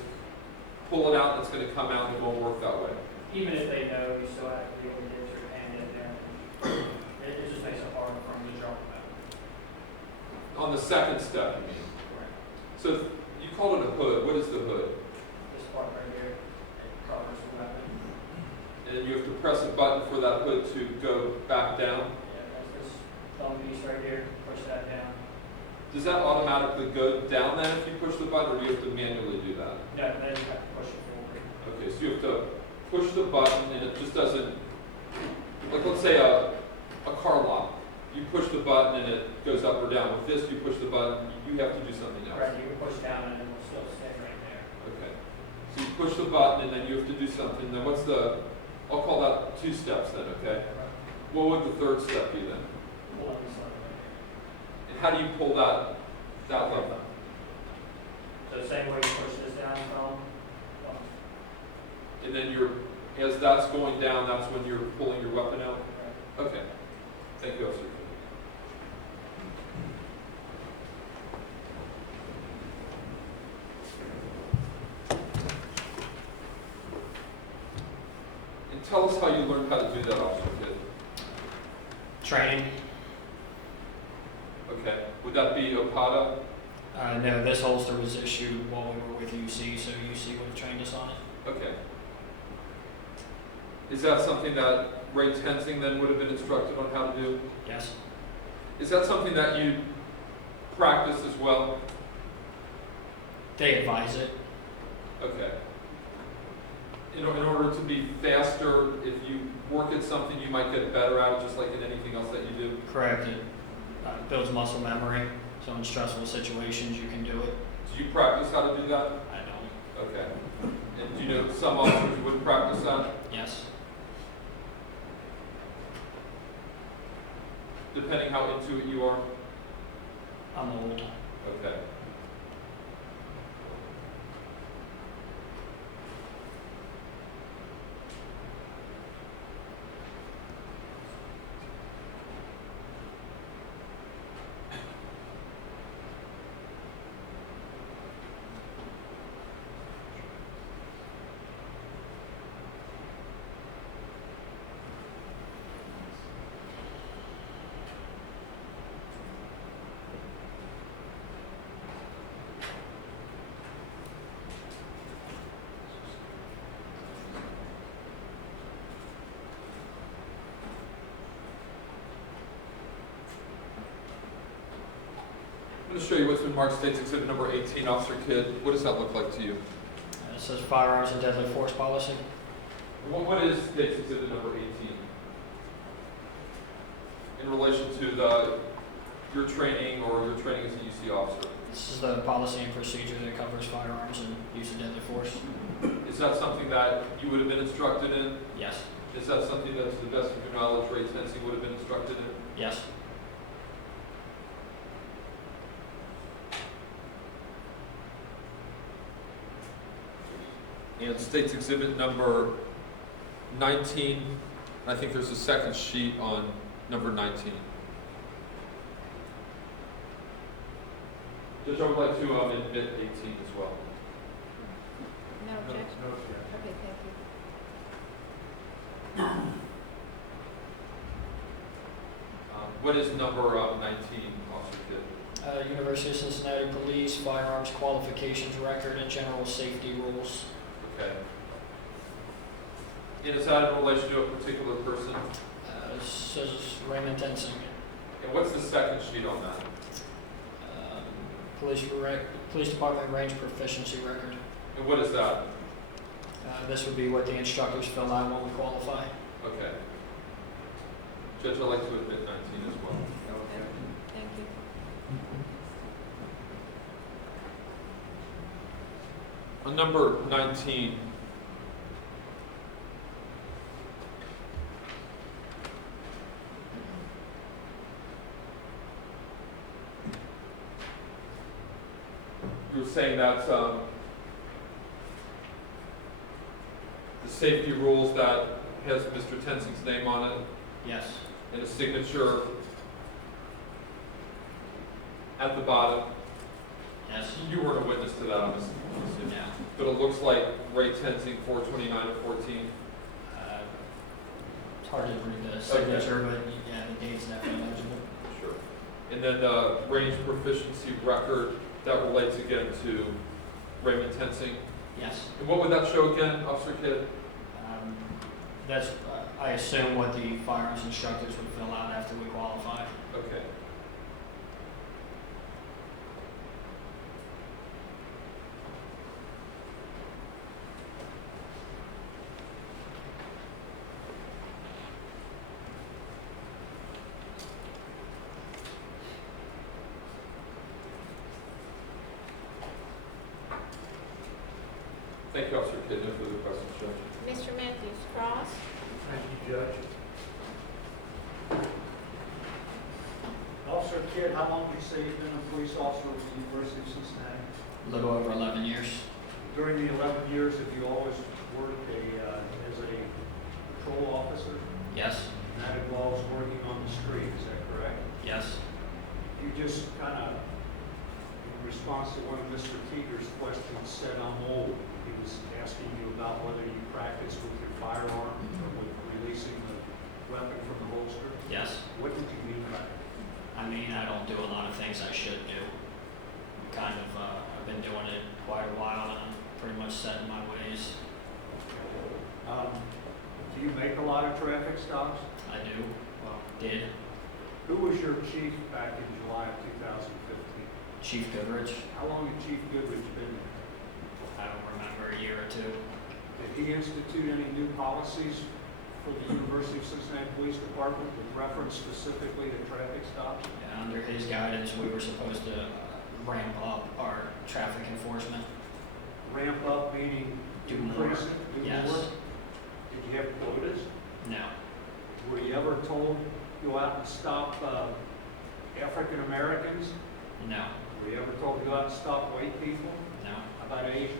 pull it out and it's going to come out, and it won't work that way. Even if they know, you still have to be able to get your hand in there. It just makes it harder for them to drop the weapon. On the second step, you mean? Correct. So you called it a hood. What is the hood? This part right here, it covers the weapon. And you have to press a button for that hood to go back down. Yeah, there's this thumb piece right here, push that down. Does that automatically go down then if you push the button, or do you have to manually do that? No, then you have to push it forward. Okay, so you have to push the button and it just doesn't, let's say a car lock. You push the button and it goes up or down. With this, you push the button, you have to do something else. Right, you can push down and it will still stay right there. Okay. So you push the button and then you have to do something. Then what's I'll call that 2 steps then, okay? What would the third step be then? Pull on this lever right here. And how do you pull that lever? So the same way you push this down, thumb. And then as that's going down, that's when you're pulling your weapon out? Right. Okay. Thank you, Officer. And tell us how you learned how to do that, Officer Kidd. Training. Okay. Would that be Okada? No, this holster was issued while we were with UC, so UC would have trained us on it. Okay. Is that something that Ray Tensing then would have been instructed on how to do? Yes. Is that something that you practice as well? They advise it. Okay. In order to be faster, if you work at something, you might get better at it, just like in anything else that you do? Correct. It builds muscle memory, so in stressful situations you can do it. Do you practice how to do that? I don't. Okay. And do you know some officers would practice that? Yes. Depending how into it you are? I'm old. Okay. I'm going to show you what's been marked State's Exhibit number 18, Officer Kidd. What does that look like to you? It says firearms and deadly force policy. What is State's Exhibit number 18? In relation to your training or your training as a UC officer? This is the policy and procedure that covers firearms and use of deadly force. Is that something that you would have been instructed in? Yes. Is that something that, to the best of your knowledge, Ray Tensing would have been instructed in? Yes. And State's Exhibit number 19, I think there's a second sheet on number 19. Judge, I would like to admit 18 as well. No objection? No objection. Okay, thank you. What is number 19, Officer Kidd? University of Cincinnati Police Firearms Qualifications Record and General Safety Rules. Okay. And is that in relation to a particular person? Says Raymond Tensing. And what's the second sheet on that? Police Department Range Proficiency Record. And what is that? This would be what the instructors fill out when we qualify. Okay. Judge, I'd like to admit 19 as well. Okay. Thank you. On number 19, you were saying that the safety rules that has Mr. Tensing's name on it Yes. and a signature at the bottom. Yes. You weren't a witness to that, I'm assuming. No. But it looks like Ray Tensing, 429 of 14. It's hard to read the signature, but yeah, the date's definitely legible. Sure. And then the range proficiency record, that relates again to Raymond Tensing. Yes. And what would that show again, Officer Kidd? That's, I assume, what the firearms instructors would fill out after we qualify. Okay. Thank you, Officer Kidd. No further questions, Judge. Mr. Matthews, cross. Thank you, Judge. Officer Kidd, how long did you say you've been a police officer with the University of Cincinnati? A little over 11 years. During the 11 years, have you always worked as a patrol officer? Yes. And that involves working on the street, is that correct? Yes. You just kind of, in response to one of Mr. Teeger's questions, said I'm old. He was asking you about whether you practice with your firearm or with releasing the weapon from the holster. Yes. What did you mean by that? I mean, I don't do a lot of things I should do. I've been doing it quite a while, and I'm pretty much set in my ways. Do you make a lot of traffic stops? I do. Well, did. Who was your chief back in July of 2015? Chief Goodrich. How long had Chief Goodrich been there? I don't remember, a year or two. Did he institute any new policies for the University of Cincinnati Police Department with reference specifically to traffic stops? Yeah, under his guidance, we were supposed to ramp up our traffic enforcement. Ramp up meaning Do more. increase it, do Yes. more? Did you have quotas? No. Were you ever told to go out and stop African Americans? No. Were you ever told to go out and stop white people? No. How about Asians?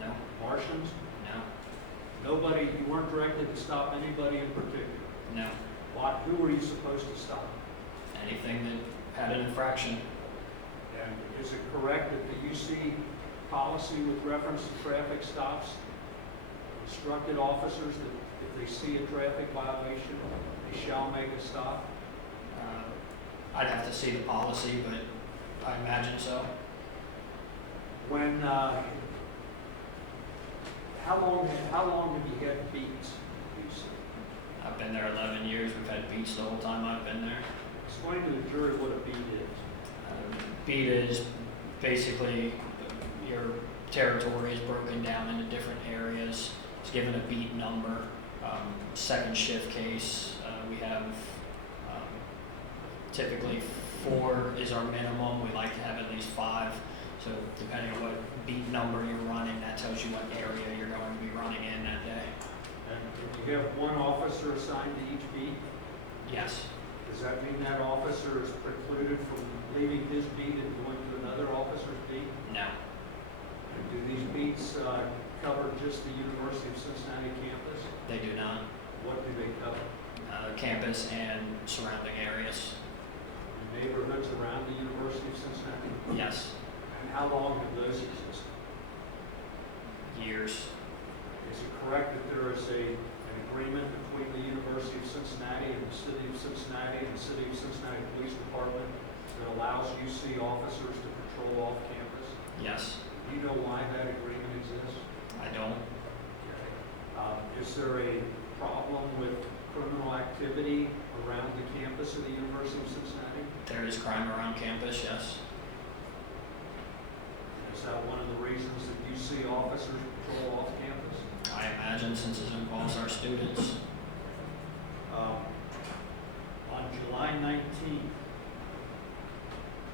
No. Martians? No. Nobody, you weren't directed to stop anybody in particular? No. What, who were you supposed to stop? Anything that had an infraction. And is it correct that the UC policy with reference to traffic stops instructed officers that if they see a traffic violation, they shall make a stop? I'd have to see the policy, but I imagine so. When, how long have you had beats at UC? I've been there 11 years. We've had beats the whole time I've been there. Explain to the jury what a beat is. Beat is basically your territory is broken down into different areas. It's given a beat number. Second shift case, we have typically 4 is our minimum. We like to have at least 5. So depending on what beat number you're running, that tells you what area you're going to be running in that day. And if you have one officer assigned to each beat, Yes. does that mean that officer is precluded from leaving his beat and going to another officer's beat? No. And do these beats cover just the University of Cincinnati campus? They do not. What do they cover? Campus and surrounding areas. The neighborhoods around the University of Cincinnati? Yes. And how long have those existed? Years. Is it correct that there is an agreement between the University of Cincinnati and the City of Cincinnati and the City of Cincinnati Police Department that allows UC officers to patrol off campus? Yes. Do you know why that agreement exists? I don't. Is there a problem with criminal activity around the campus of the University of Cincinnati? There is crime around campus, yes. Is that one of the reasons that UC officers patrol off campus? I imagine, since it involves our students. On July 19th,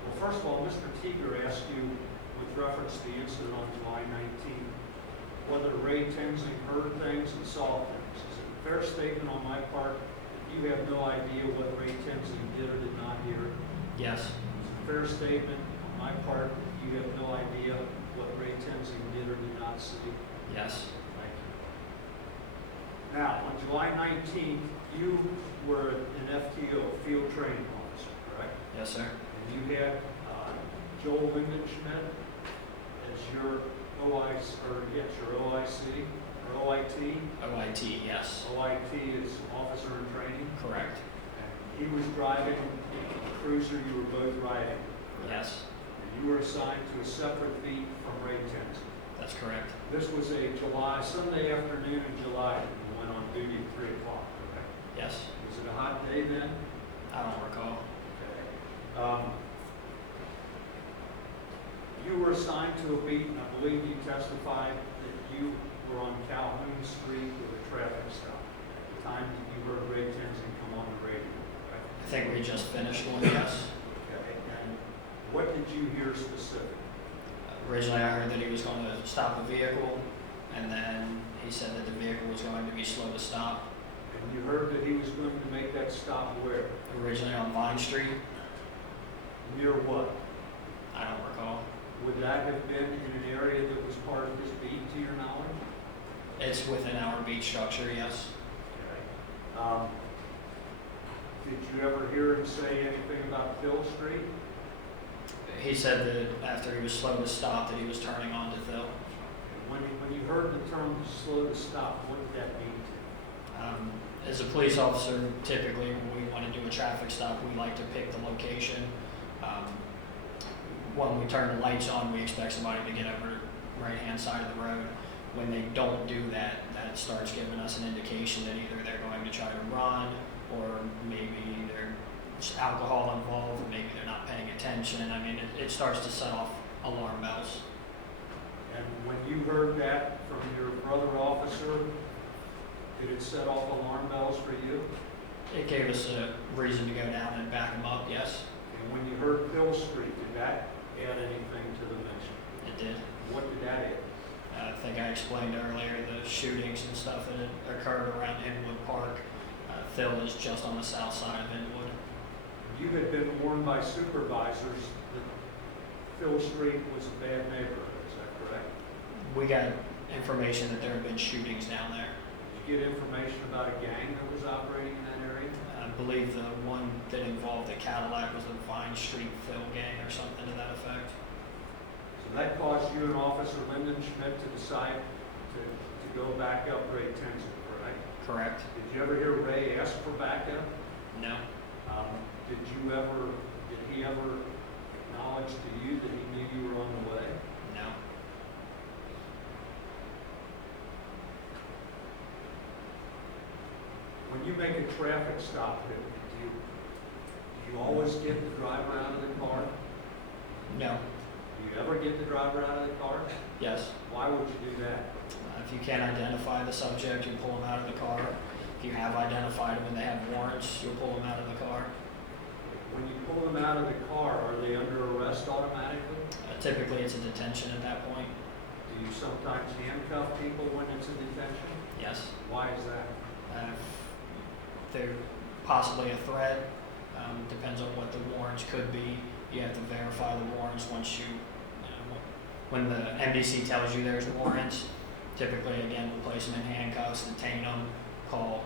well, first of all, Mr. Teeger asked you, with reference to the incident on July 19th, whether Ray Tenzing heard things and saw things. Is it a fair statement on my part that you have no idea what Ray Tenzing did or did not hear? Yes. Is it a fair statement on my part that you have no idea what Ray Tenzing did or did not see? Yes. Thank you. Now, on July 19th, you were an FTO, field training officer, correct? Yes, sir. And you had Joel Lindenschmidt as your OIC, or OIT? OIT, yes. OIT is officer in training. Correct. And he was driving the cruiser you were both riding. Yes. And you were assigned to a separate beat from Ray Tenzing. That's correct. This was a Sunday afternoon in July when you went on duty at 3 o'clock, correct? Yes. Was it a hot day then? I don't recall. Okay. You were assigned to a beat, and I believe you testified that you were on Calhoun Street with a traffic stop at the time that you heard Ray Tenzing come on the radio, right? I think we just finished one, yes. Okay. And what did you hear specifically? Originally, I heard that he was going to stop a vehicle, and then he said that the vehicle was going to be slow to stop. And you heard that he was going to make that stop where? Originally on Vine Street. Near what? I don't recall. Would that have been in an area that was part of his beat, to your knowledge? It's within our beat structure, yes. Okay. Did you ever hear him say anything about Phil Street? He said that after he was slow to stop, that he was turning on to Phil. When you heard the term slow to stop, what did that mean to you? As a police officer, typically when we want to do a traffic stop, we like to pick the location. When we turn the lights on, we expect somebody to get over the right-hand side of the road. When they don't do that, that starts giving us an indication that either they're going to try to run, or maybe there's alcohol involved, maybe they're not paying attention. I mean, it starts to set off alarm bells. And when you heard that from your brother officer, did it set off alarm bells for you? It gave us a reason to go down and back them up, yes. And when you heard Phil Street, did that add anything to the mission? It did. What did that add? I think I explained earlier the shootings and stuff that had occurred around Inwood Park. Phil is just on the south side of Inwood. You had been warned by supervisors that Phil Street was a bad neighborhood, is that correct? We got information that there had been shootings down there. Did you get information about a gang that was operating in that area? I believe the one that involved the Cadillac was the Vine Street Phil gang or something to that effect. So that caused you and Officer Lyndon Schmidt to decide to go back up Ray Tenzing, correct? Correct. Did you ever hear Ray ask for backup? No. Did he ever acknowledge to you that he knew you were on the way? No. When you make a traffic stop, do you always get the driver out of the car? No. Do you ever get the driver out of the car? Yes. Why would you do that? If you can't identify the subject, you pull them out of the car. If you have identified them and they have warrants, you'll pull them out of the car. When you pull them out of the car, are they under arrest automatically? Typically, it's a detention at that point. Do you sometimes handcuff people when it's a detention? Yes. Why is that? They're possibly a threat. Depends on what the warrants could be. You have to verify the warrants once when the MDC tells you there's warrants. Typically, again, we'll place them in handcuffs, detain them, call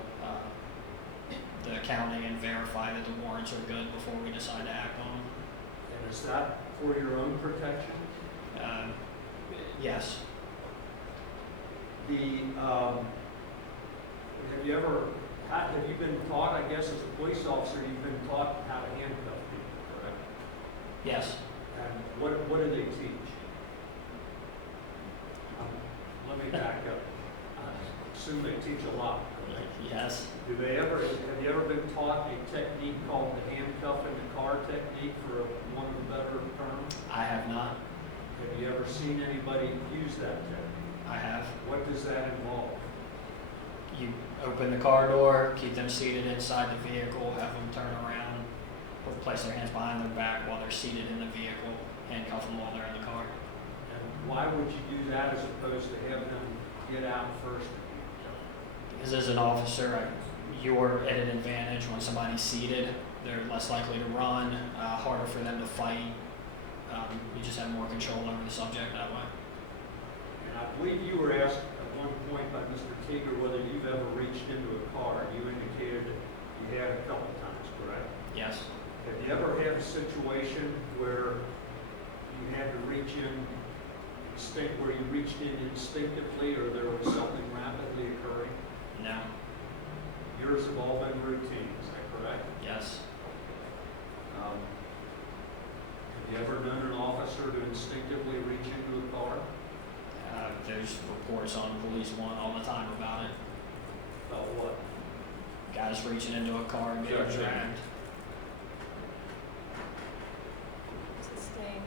the county and verify that the warrants are good before we decide to act on them. And is that for your own protection? Yes. Have you been taught, I guess as a police officer, you've been taught how to handcuff people, correct? Yes. And what do they teach? Let me back up. I assume they teach a lot, correct? Yes. Have you ever been taught a technique called the handcuff in the car technique, for one of the better terms? I have not. Have you ever seen anybody use that technique? I have. What does that involve? You open the car door, keep them seated inside the vehicle, have them turn around, place their hands behind their back while they're seated in the vehicle, handcuff them while they're in the car. And why would you do that as opposed to have them get out first? Because as an officer, you're at an advantage when somebody's seated. They're less likely to run, harder for them to fight. You just have more control over the subject that way. And I believe you were asked at one point by Mr. Teeger whether you've ever reached into a car. You indicated that you had a couple times, correct? Yes. Have you ever had a situation where you had to reach in, where you reached in instinctively, or there was something rapidly occurring? No. Yours have all been routine, is that correct? Yes. Have you ever known an officer to instinctively reach into a car? There's reports on Police One all the time about it. About what? Guys reaching into a car and getting dragged. Sustain.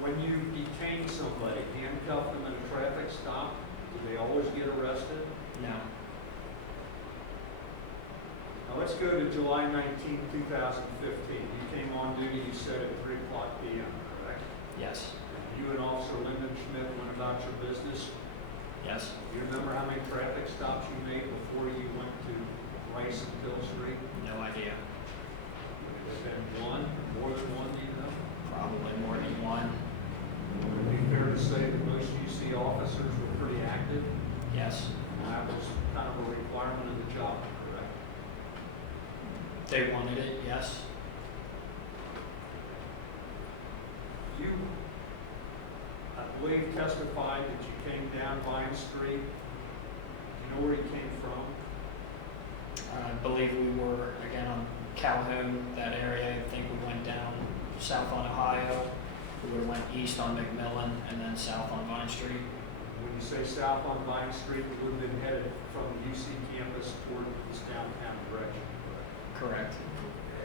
When you detain somebody, handcuff them in a traffic stop, do they always get arrested? No. Now let's go to July 19, 2015. You came on duty, you said at 3 o'clock p.m., correct? Yes. You and Officer Lyndon Schmidt went about your business. Yes. Do you remember how many traffic stops you made before you went to Rice and Pill Street? No idea. Would it have been one, more than one, do you know? Probably more than one. Would it be fair to say that most UC officers were pretty active? Yes. And that was kind of a requirement of the job, correct? They wanted it, yes. You, I believe, testified that you came down Vine Street. Do you know where you came from? I believe we were, again, on Calhoun, that area. I think we went down south on Ohio. We would have went east on McMillan and then south on Vine Street. When you say south on Vine Street, you would have been headed from the UC campus toward this downtown direction, correct? Correct.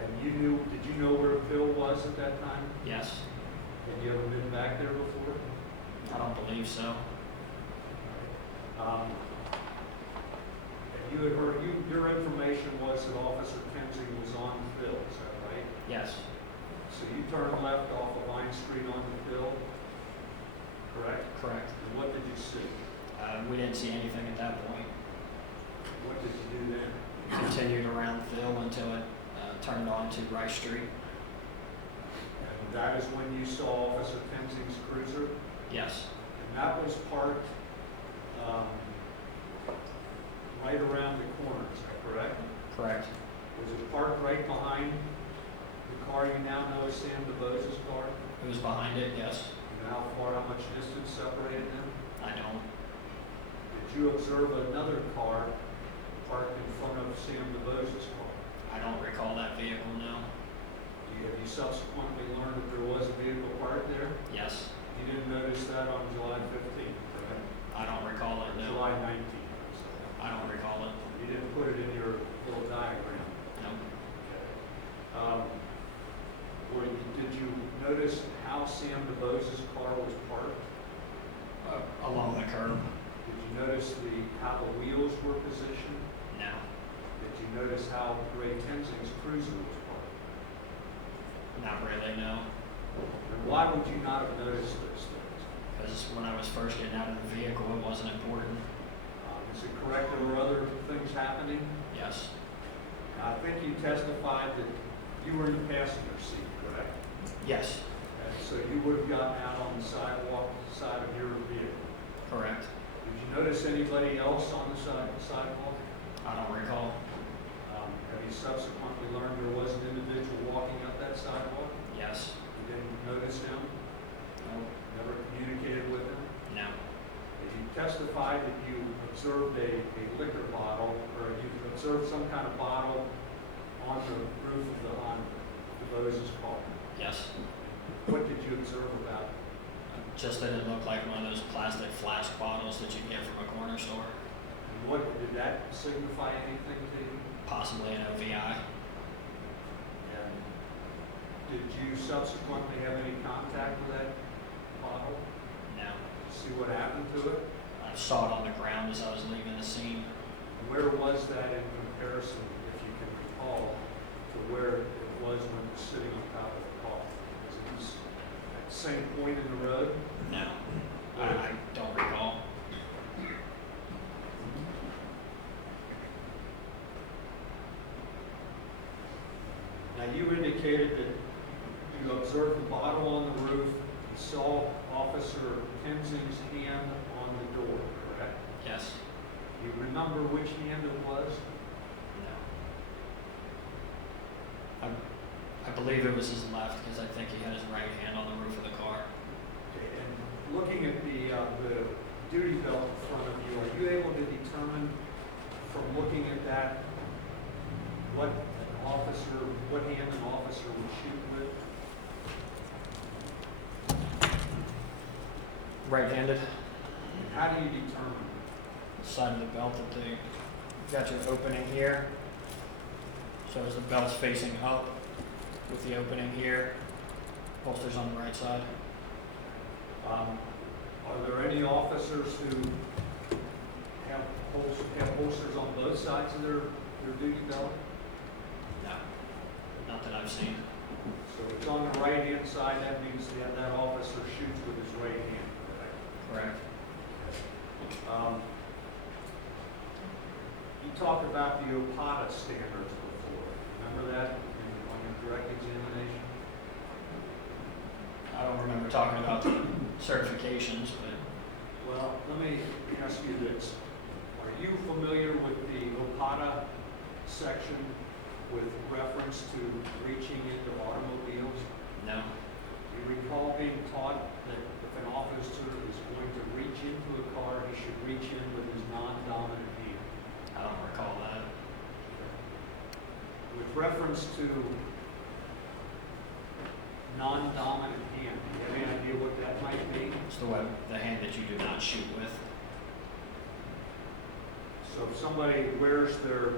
And did you know where Phil was at that time? Yes. Had you ever been back there before? I don't believe so. And you had heard, your information was that Officer Kensing was on Phil, is that right? Yes. So you turned left off of Vine Street onto Phil, correct? Correct. And what did you see? We didn't see anything at that point. What did you do then? Continued around Phil until it turned on to Rice Street. And that is when you saw Officer Kensing's cruiser? Yes. And that was parked right around the corner, is that correct? Correct. Was it parked right behind the car you now know as Sam DuBose's car? It was behind it, yes. You know how much distance separated them? I don't. Did you observe another car parked in front of Sam DuBose's car? I don't recall that vehicle, no. Have you subsequently learned that there was a vehicle parked there? Yes. You didn't notice that on July 15th, correct? I don't recall it, no. July 19th. I don't recall it. You didn't put it in your little diagram. No. Did you notice how Sam DuBose's car was parked? Along the curb? Did you notice how the wheels were positioned? No. Did you notice how Ray Kensing's cruiser was parked? Not really, no. And why would you not have noticed those things? Because when I was first getting out of the vehicle, it wasn't important. Is it correct there were other things happening? Yes. I think you testified that you were in the passenger seat, correct? Yes. And so you would have gotten out on the sidewalk side of your vehicle. Correct. Did you notice anybody else on the sidewalk? I don't recall. Have you subsequently learned there was an individual walking up that sidewalk? Yes. You didn't notice him? No. Never communicated with him? No. Did you testify that you observed a liquor bottle, or you observed some kind of bottle on the roof of the DuBose's car? Yes. What did you observe about it? Just that it looked like one of those plastic flask bottles that you get from a corner store. And what, did that signify anything to you? Possibly an OVI. And did you subsequently have any contact with that bottle? No. See what happened to it? I saw it on the ground as I was leaving the scene. And where was that in comparison, if you can recall, to where it was when it was sitting on top of the car? Was it at the same point in the road? No. I don't recall. Now, you indicated that you observed the bottle on the roof, you saw Officer Tenzing's hand on the door, correct? Yes. Do you remember which hand it was? No. I believe it was his left because I think he had his right hand on the roof of the car. Okay, and looking at the duty belt in front of you, are you able to determine from looking at that what hand an officer would shoot with? Right-handed. And how do you determine? Side of the belt that they got your opening here. So as the belt's facing up with the opening here, holster's on the right side. Are there any officers who have holsters on both sides of their duty belt? No, not that I've seen. So it's on the right-hand side, that means that officer shoots with his right hand, correct? Correct. You talked about the OPATA standards before. Remember that on your direct examination? I don't remember talking about the certifications, but Well, let me ask you this. Are you familiar with the OPATA section with reference to reaching into automobiles? no, Do you recall being taught that if an officer is going to reach into a car, he should reach in with his non-dominant hand? I don't recall that. With reference to non-dominant hand, do you have any idea what that might be? It's the hand that you do not shoot with. So if somebody wears or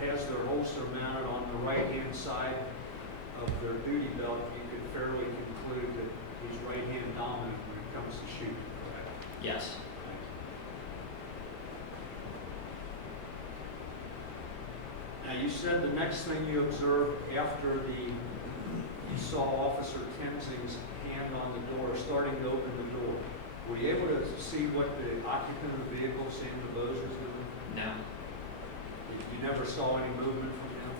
has their holster mounted on the right-hand side of their duty belt, you could fairly conclude that he's right-hand dominant when it comes to shooting, correct? Yes. Now, you said the next thing you observed after you saw Officer Tenzing's hand on the door, starting to open the door. Were you able to see what the occupant of the vehicle, Sam DuBose, was doing? No, You never saw any movement from him?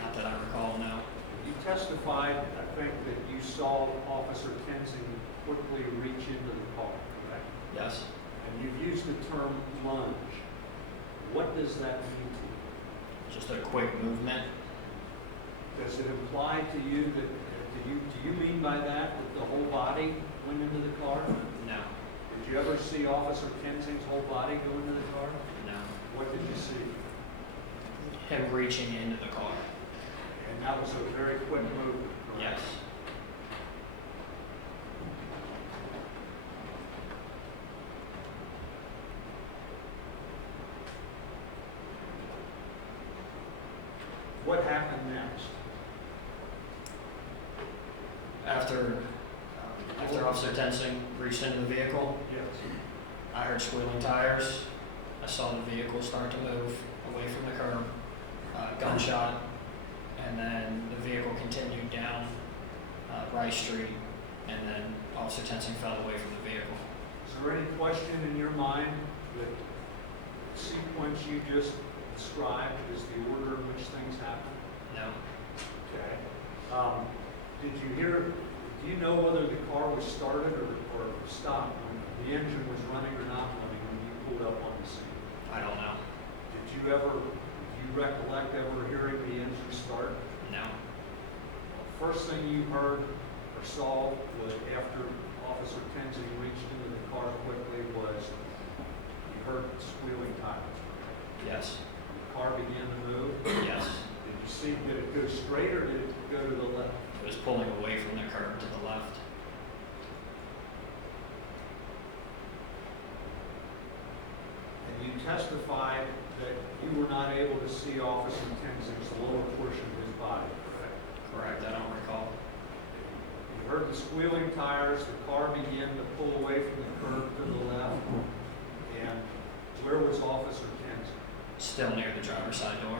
not that I recall, no. You testified, I think, that you saw Officer Tenzing quickly reach into the car, correct? Yes. And you've used the term lunge. What does that mean to you? Just a quick movement. Does it imply to you that, do you mean by that the whole body went into the car? No, Did you ever see Officer Tenzing's whole body go into the car? no. What did you see? Him reaching into the car. And that was a very quick movement, correct? Yes. What happened next? After Officer Tensing reached into the vehicle, Yes. I heard squealing tires. I saw the vehicle start to move away from the curb, gunshot, and then the vehicle continued down Rice Street, and then Officer Tensing fell away from the vehicle. Is there any question in your mind that the sequence you just described is the order in which things happen? No, Okay. Do you know whether the car was started or stopped when the engine was running or not running when you pulled up on the scene? I don't know. Do you recollect ever hearing start? No. First thing you heard or saw was after Officer Tenzing reached into the car quickly was you heard squealing tires. Yes. The car began to move. Yes. Did you see, did it go straight or did it go to the left? It was pulling away from the curb to the left. And you testified that you were not able to see Officer Tenzing's lower portion of his body, correct? Correct, I don't recall. You heard the squealing tires, the car began to pull away from the curb to the left. And where was Officer Tenzing? Still near the driver's side door.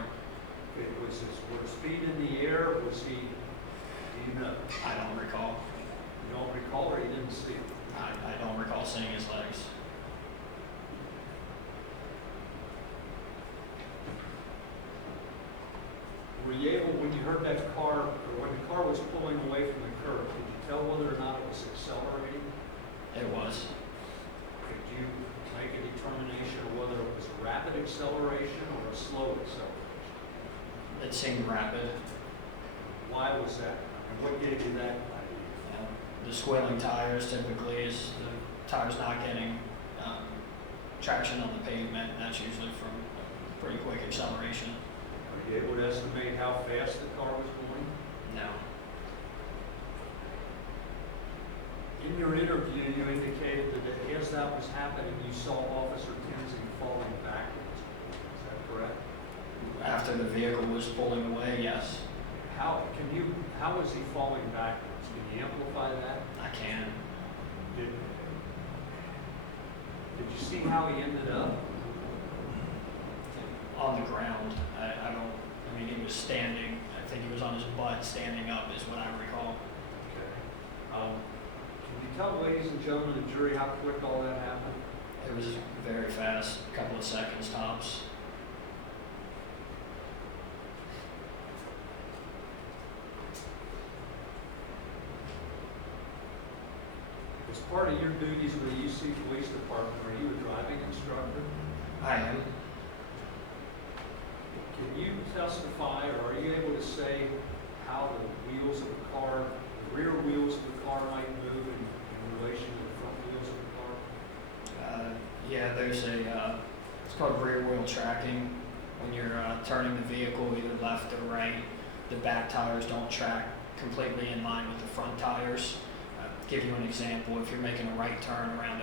Were his feet in the air? Was he, do you know? I don't recall. You don't recall or you didn't see him? I don't recall seeing his legs. Were you able, when you heard that car, or when the car was pulling away from the curb, could you tell whether or not it was accelerating? It was. Could you make a determination of whether it was a rapid acceleration or a slow acceleration? It seemed rapid. Why was that? And what gave you that idea? The squealing tires typically is the tires not getting traction on the pavement. That's usually from a pretty quick acceleration. Are you able to estimate how fast the car was going? No. In your interview, you indicated that as that was happening, you saw Officer Tenzing falling backwards. Is that correct? After the vehicle was pulling away, yes. How was he falling backwards? Can you amplify that? I can. Did you see how he ended up? On the ground. I mean, he was standing. I think he was on his butt standing up is what I recall. Okay. Can you tell, ladies and gentlemen of the jury, how quick all that happened? It was very fast, a couple of seconds tops. As part of your duties with the UC Police Department, are you a driving instructor? I am. Can you testify, or are you able to say how the wheels of the car, the rear wheels of the car might move in relation to the front wheels of the car? Yeah, there's it's called rear wheel tracking. When you're turning the vehicle either left or right, the back tires don't track completely in line with the front tires. Give you an example, if you're making a right turn around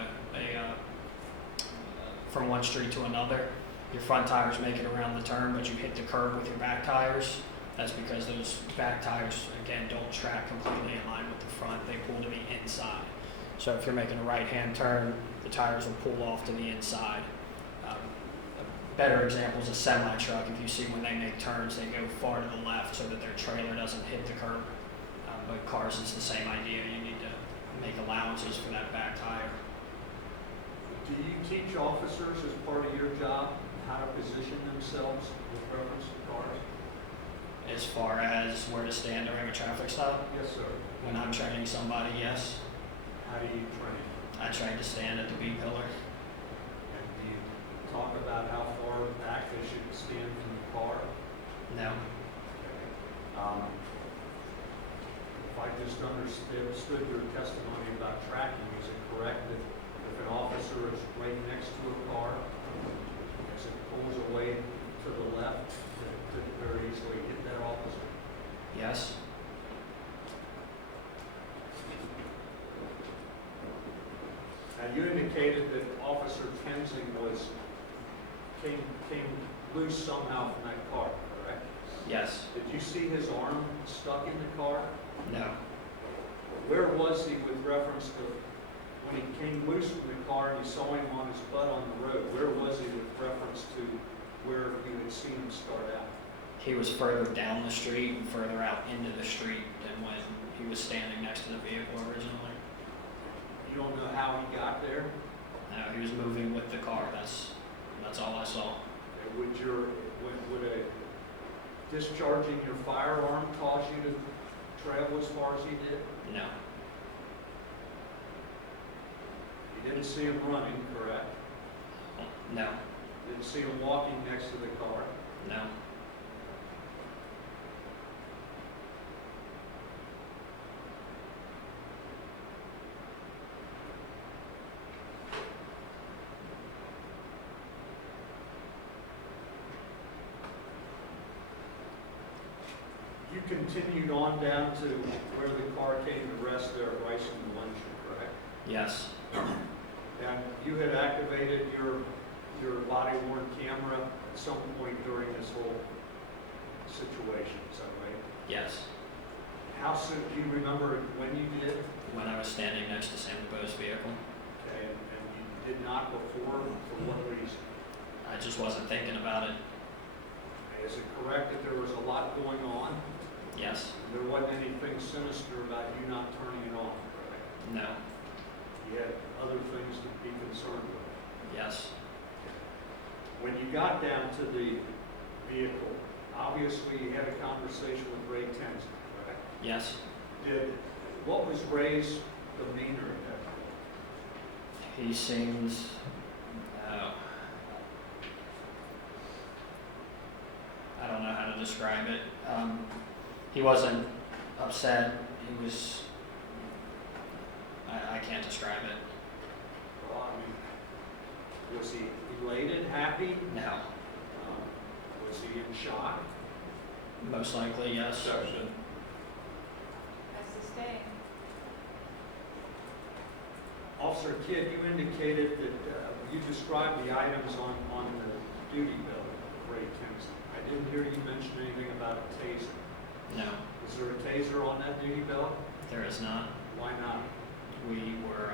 from one street to another, your front tires make it around the turn, but you hit the curb with your back tires. That's because those back tires, again, don't track completely in line with the front. They pull to the inside. So if you're making a right-hand turn, the tires will pull off to the inside. A better example is a semi-truck. If you see when they make turns, they go far to the left so that their trailer doesn't hit the curb. But cars, it's the same idea. You need to make allowances for that back tire. Do you teach officers as part of your job how to position themselves with reference to cars? As far as where to stand during a traffic stop? Yes, sir. When I'm training somebody, yes. How do you train? I train to stand at the B pillar. And do you talk about how far back they should stand from the car? No. If I just understood your testimony about tracking, is it correct that if an officer is right next to a car, as it pulls away to the left, that it could very easily hit that officer? Yes. Now, you indicated that Officer Tenzing came loose somehow from that car, correct? Yes. Did you see his arm stuck in the car? No. Where was he with reference to when he came loose from the car and you saw him on his butt on the road? Where was he with reference to where you had seen him start out? He was further down the street and further out into the street than when he was standing next to the vehicle originally. You don't know how he got there? No, he was moving with the car. That's all I saw. Would a discharging your firearm cause you to travel as far as he did? No. You didn't see him running, correct? No. Didn't see him walking next to the car? No. continued on down to where the car came to rest there at Rice and Valencia, correct? Yes, And you had activated your body worn camera at some point during this whole situation, is that right? yes. How soon, do you remember when you did? When I was standing next to Sam DuBose's vehicle, Okay, and you did not before, for what reason? I just wasn't thinking about it. Is it correct that there was a lot going on? Yes, There wasn't anything sinister about you not turning it on, correct? no, You had other things to be concerned with. yes, When you got down to the vehicle, obviously you had a conversation with Ray Tenzing, correct? yes. What was Ray's demeanor at that point? He seems, I don't know how to describe it. He wasn't upset. He was, I can't describe it. Well, I mean, was he elated, happy? No, Was he in shock? most likely, yes. Perception. I sustain. Officer Kidd, you indicated that you described the items on the duty belt of Ray Tenzing. I didn't hear you mention anything about a taser. No, Is there a taser on that duty belt? there is not. Why not? We were,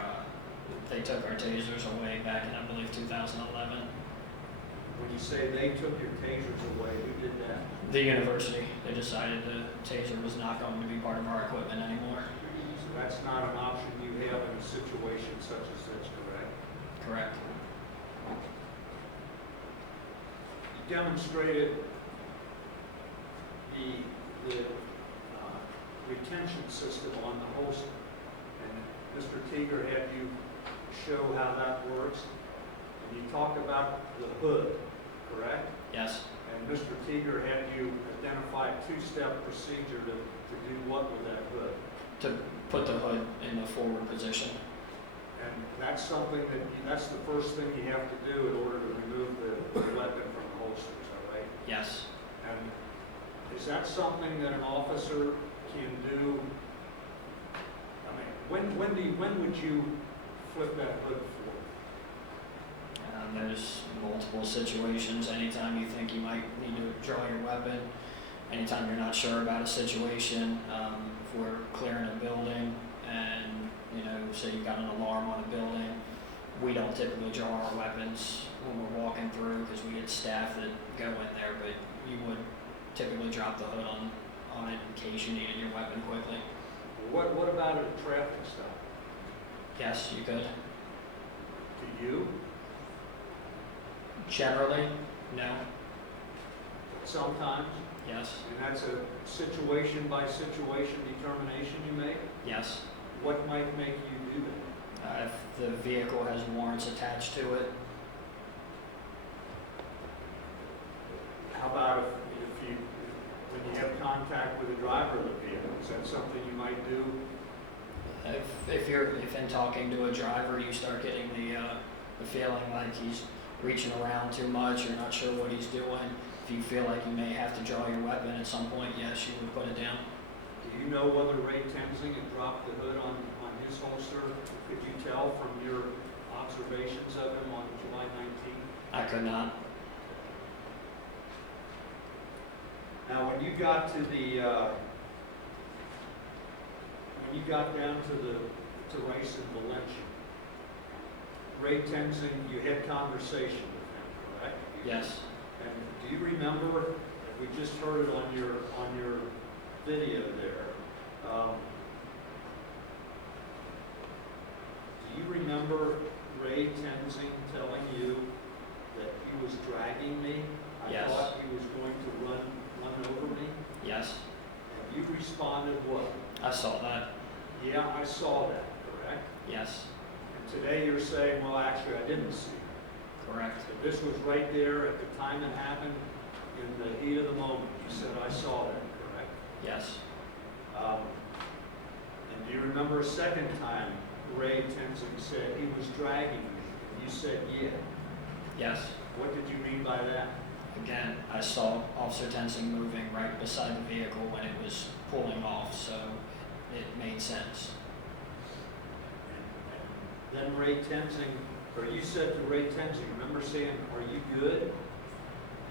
they took our tasers away back in, I believe, 2011. When you say they took your tasers away, who did that? The university, they decided the taser was not going to be part of our equipment anymore. So that's not an option you have in a situation such as this, correct? Correct. You demonstrated the retention system on the holster. And Mr. Teeger had you show how that works. And you talked about the hood, correct? Yes, And Mr. Teeger had you identify a two-step procedure to do what with that hood. to put the hood in the forward position. And that's something that's the first thing you have to do in order to remove the weapon from the holster, is that right? Yes, And is that something that an officer can do? I mean, when would you flip that hood forward? there's multiple situations. Anytime you think you might need to draw your weapon, anytime you're not sure about a situation, if we're clearing a building and, say you've got an alarm on a building, we don't typically draw our weapons when we're walking through because we get staff that go in there, but you would typically drop the hood on it in case you needed your weapon quickly. What about at a traffic stop? Yes, you could. To you? Generally, no. Sometimes? Yes, And that's a situation by situation determination you make? yes. What might make you do that? If the vehicle has warrants attached to it, How about when you have contact with the driver of the vehicle, is that something you might do? if in talking to a driver you start getting the feeling like he's reaching around too much, you're not sure what he's doing, if you feel like you may have to draw your weapon at some point, yes, you would put it down. Do you know whether Ray Tenzing had dropped the hood on his holster? Could you tell from your observations of him on July 19th? I could not. Now, when you got to when you got down to Rice and Valencia, Ray Tenzing, you had conversation with him, correct? Yes, And do you remember? We just heard it on your video there. Do you remember Ray Tenzing telling you that he was dragging me? Yes. I thought he was going to run over me. yes, And you responded what? I saw that, Yeah, I saw that, correct? yes, And today you're saying, well, actually, I didn't see it. correct, That this was right there at the time it happened, in the heat of the moment. You said, I saw that, correct? yes, And do you remember a second time Ray Tenzing said he was dragging me? And you said, yeah. yes. What did you mean by that? Again, I saw Officer Tensing moving right beside the vehicle when it was pulling off, so it made sense. Then Ray Tenzing, or you said to Ray Tenzing, remember saying, "Are you good?"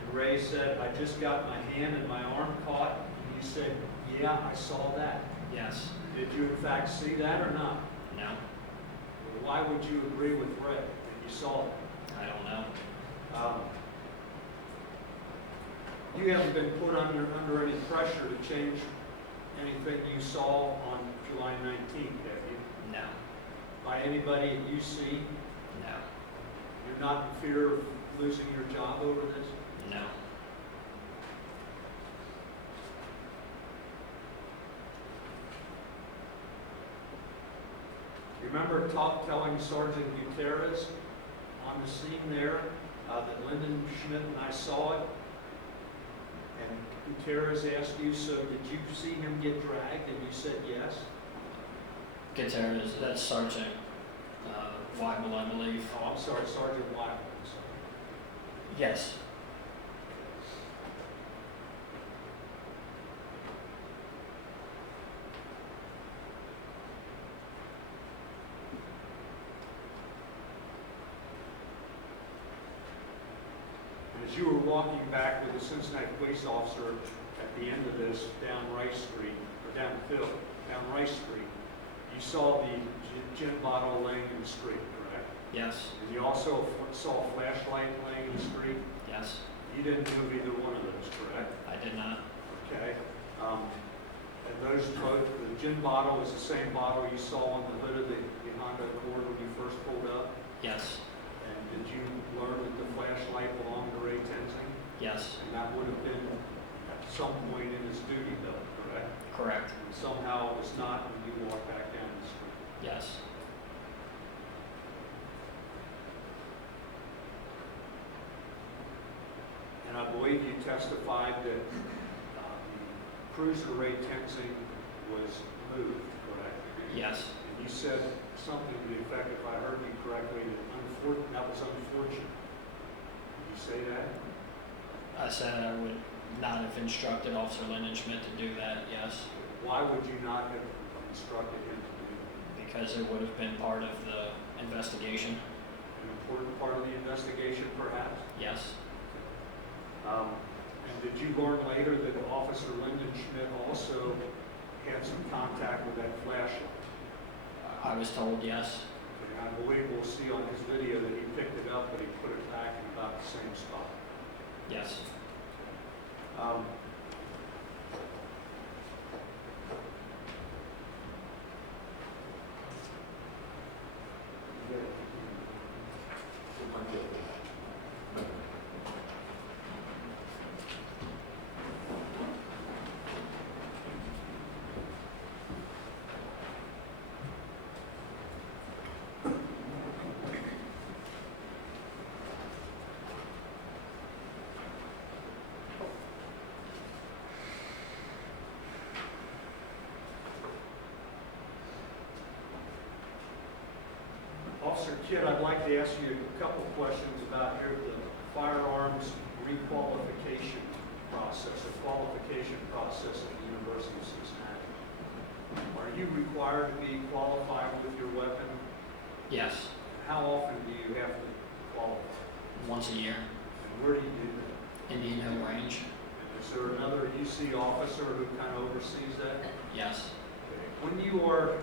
And Ray said, "I just got my hand and my arm caught." And you said, "Yeah, I saw that." Yes. Did you in fact see that or not? No. Well, why would you agree with Ray that you saw it? I don't know. You haven't been put under any pressure to change anything you saw on July 19th, have you? No. By anybody at UC? No. You're not in fear of losing your job over this? No. You remember telling Sergeant Gutierrez on the scene there that Lyndon Schmidt and I saw it? And Gutierrez asked you, "So did you see him get dragged?" And you said yes. Gutierrez, that's Sergeant Weibel, I believe. Oh, I'm sorry, Sergeant Weibel. Yes. And as you were walking back with the Cincinnati police officer at the end of this down Rice Street, or down Rice Street, you saw the gin bottle laying in the street, correct? Yes. And you also saw a flashlight laying in the street? Yes. You didn't move either one of those, correct? I did not. Okay. And those both, the gin bottle is the same bottle you saw on the hood of the Honda Accord when you first pulled up? Yes. And did you learn that the flashlight belonged to Ray Tenzing? Yes. And that would have been at some point in his duty belt, correct? Correct. And somehow it was not when you walked back down the street. Yes. And I believe you testified that the cruiser Ray Tenzing was moved, correct? Yes. And you said something to the effect, if I heard you correctly, that was unfortunate. Did you say that? I said I would not have instructed Officer Lyndon Schmidt to do that, yes. Why would you not have instructed him to do that? Because it would have been part of the investigation. An important part of the investigation, perhaps? Yes. And did you learn later that Officer Lyndon Schmidt also had some contact with that flashlight? I was told yes. And I believe we'll see on his video that he picked it up, but he put it back in about the same spot. Yes. Officer Kidd, I'd like to ask you a couple of questions about the firearms requalification process, or qualification process at the University of Cincinnati. Are you required to be qualified with your weapon? Yes. How often do you have to qualify? Once a year. And where do you do that? Indian Hill Range. And is there another UC officer who kind of oversees that? Yes. Okay. When you are,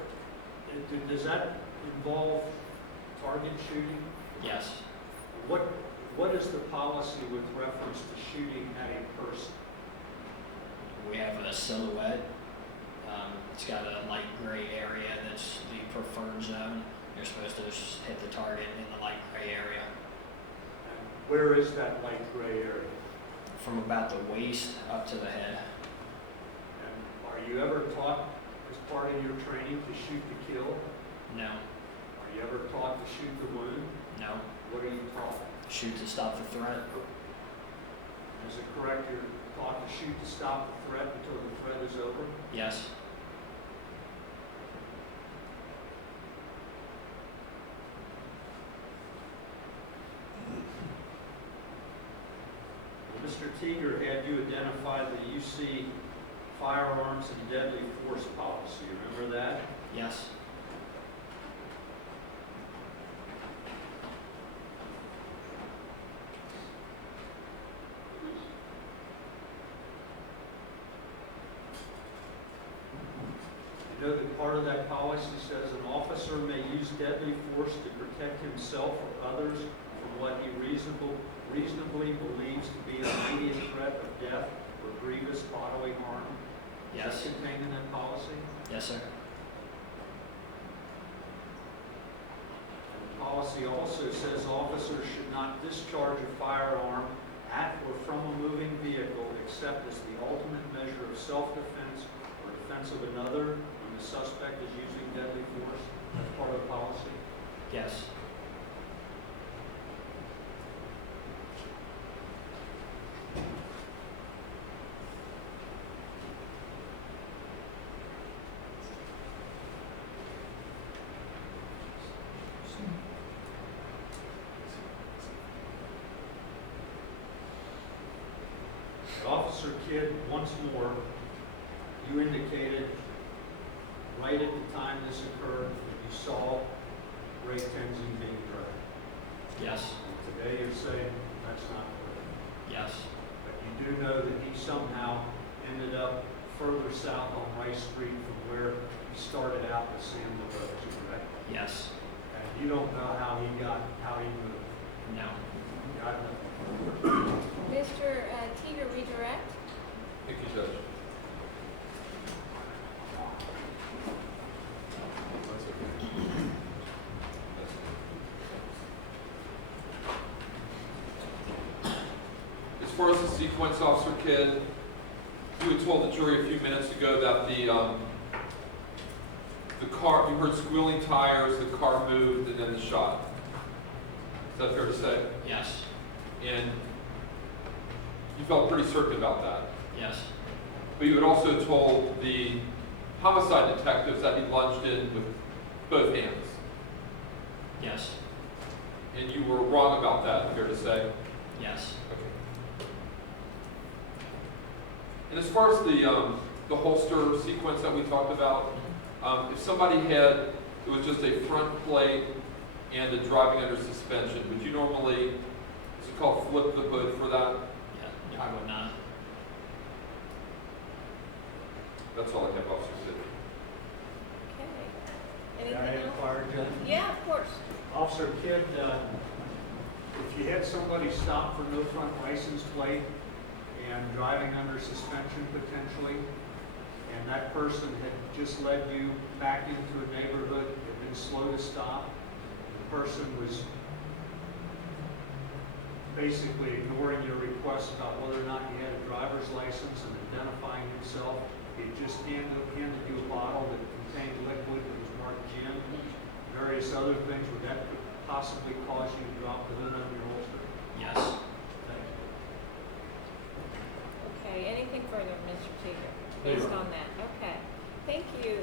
does that involve target shooting? Yes. What is the policy with reference to shooting at a person? We have a silhouette. It's got a light gray area that's the preferred zone. You're supposed to just hit the target in the light gray area. And where is that light gray area? From about the waist up to the head. And are you ever taught as part of your training to shoot to kill? No. Are you ever taught to shoot the wound? No. What are you taught? Shoot to stop the threat. Is it correct you're taught to shoot to stop the threat until the threat is over? Yes. Mr. Mr. Teeger had you identify the UC firearms and deadly force policy. Remember that? Yes. You know that part of that policy says an officer may use deadly force to protect himself or others from what he reasonably believes to be an immediate threat of death or grievous bodily harm. Yes. Is that contained in that policy? Yes, sir. The policy also says officers should not discharge a firearm at or from a moving vehicle except as the ultimate measure of self-defense or defense of another when the suspect is using deadly force. That's part of the policy. Yes. Officer Kidd, once more, you indicated right at the time this occurred that you saw Ray Tenzing being dragged. Yes. And today you're saying that's not correct. Yes. But you do know that he somehow ended up further south on Rice Street from where he started out with Sam DuBose, correct? Yes. And you don't know how he moved. No. Got nothing. Mr. Teeter, redirect. Thank you, Judge. That's okay. As far as the sequence, Officer Kidd, you had told the jury a few minutes ago that the car, you heard squealing tires, the car moved, and then the shot. Is that fair to say? Yes. And you felt pretty certain about that. Yes. But you had also told the homicide detectives that he lunged in with both hands. Yes. And you were wrong about that, fair to say? Yes. Okay. And as far as the holster sequence that we talked about, if somebody had, it was just a front plate and a driving under suspension, would you normally, is it called flip the hood for that? Yeah, I would not. That's all I have, Officer Sid. Okay. Can I Anything else? inquire, Judge? Yeah, of course. Officer Kidd, if you had somebody stop for no front license plate and driving under suspension potentially, and that person had just led you back into a neighborhood, had been slow to stop, the person was basically ignoring your request about whether or not he had a driver's license and identifying himself, he just handed you a bottle that contained liquid that was marked gin, various other things, would that possibly cause you to drop the hood under your holster? Yes. Thank you. Okay, anything further, Mr. Teeter, based on that? Okay, thank you.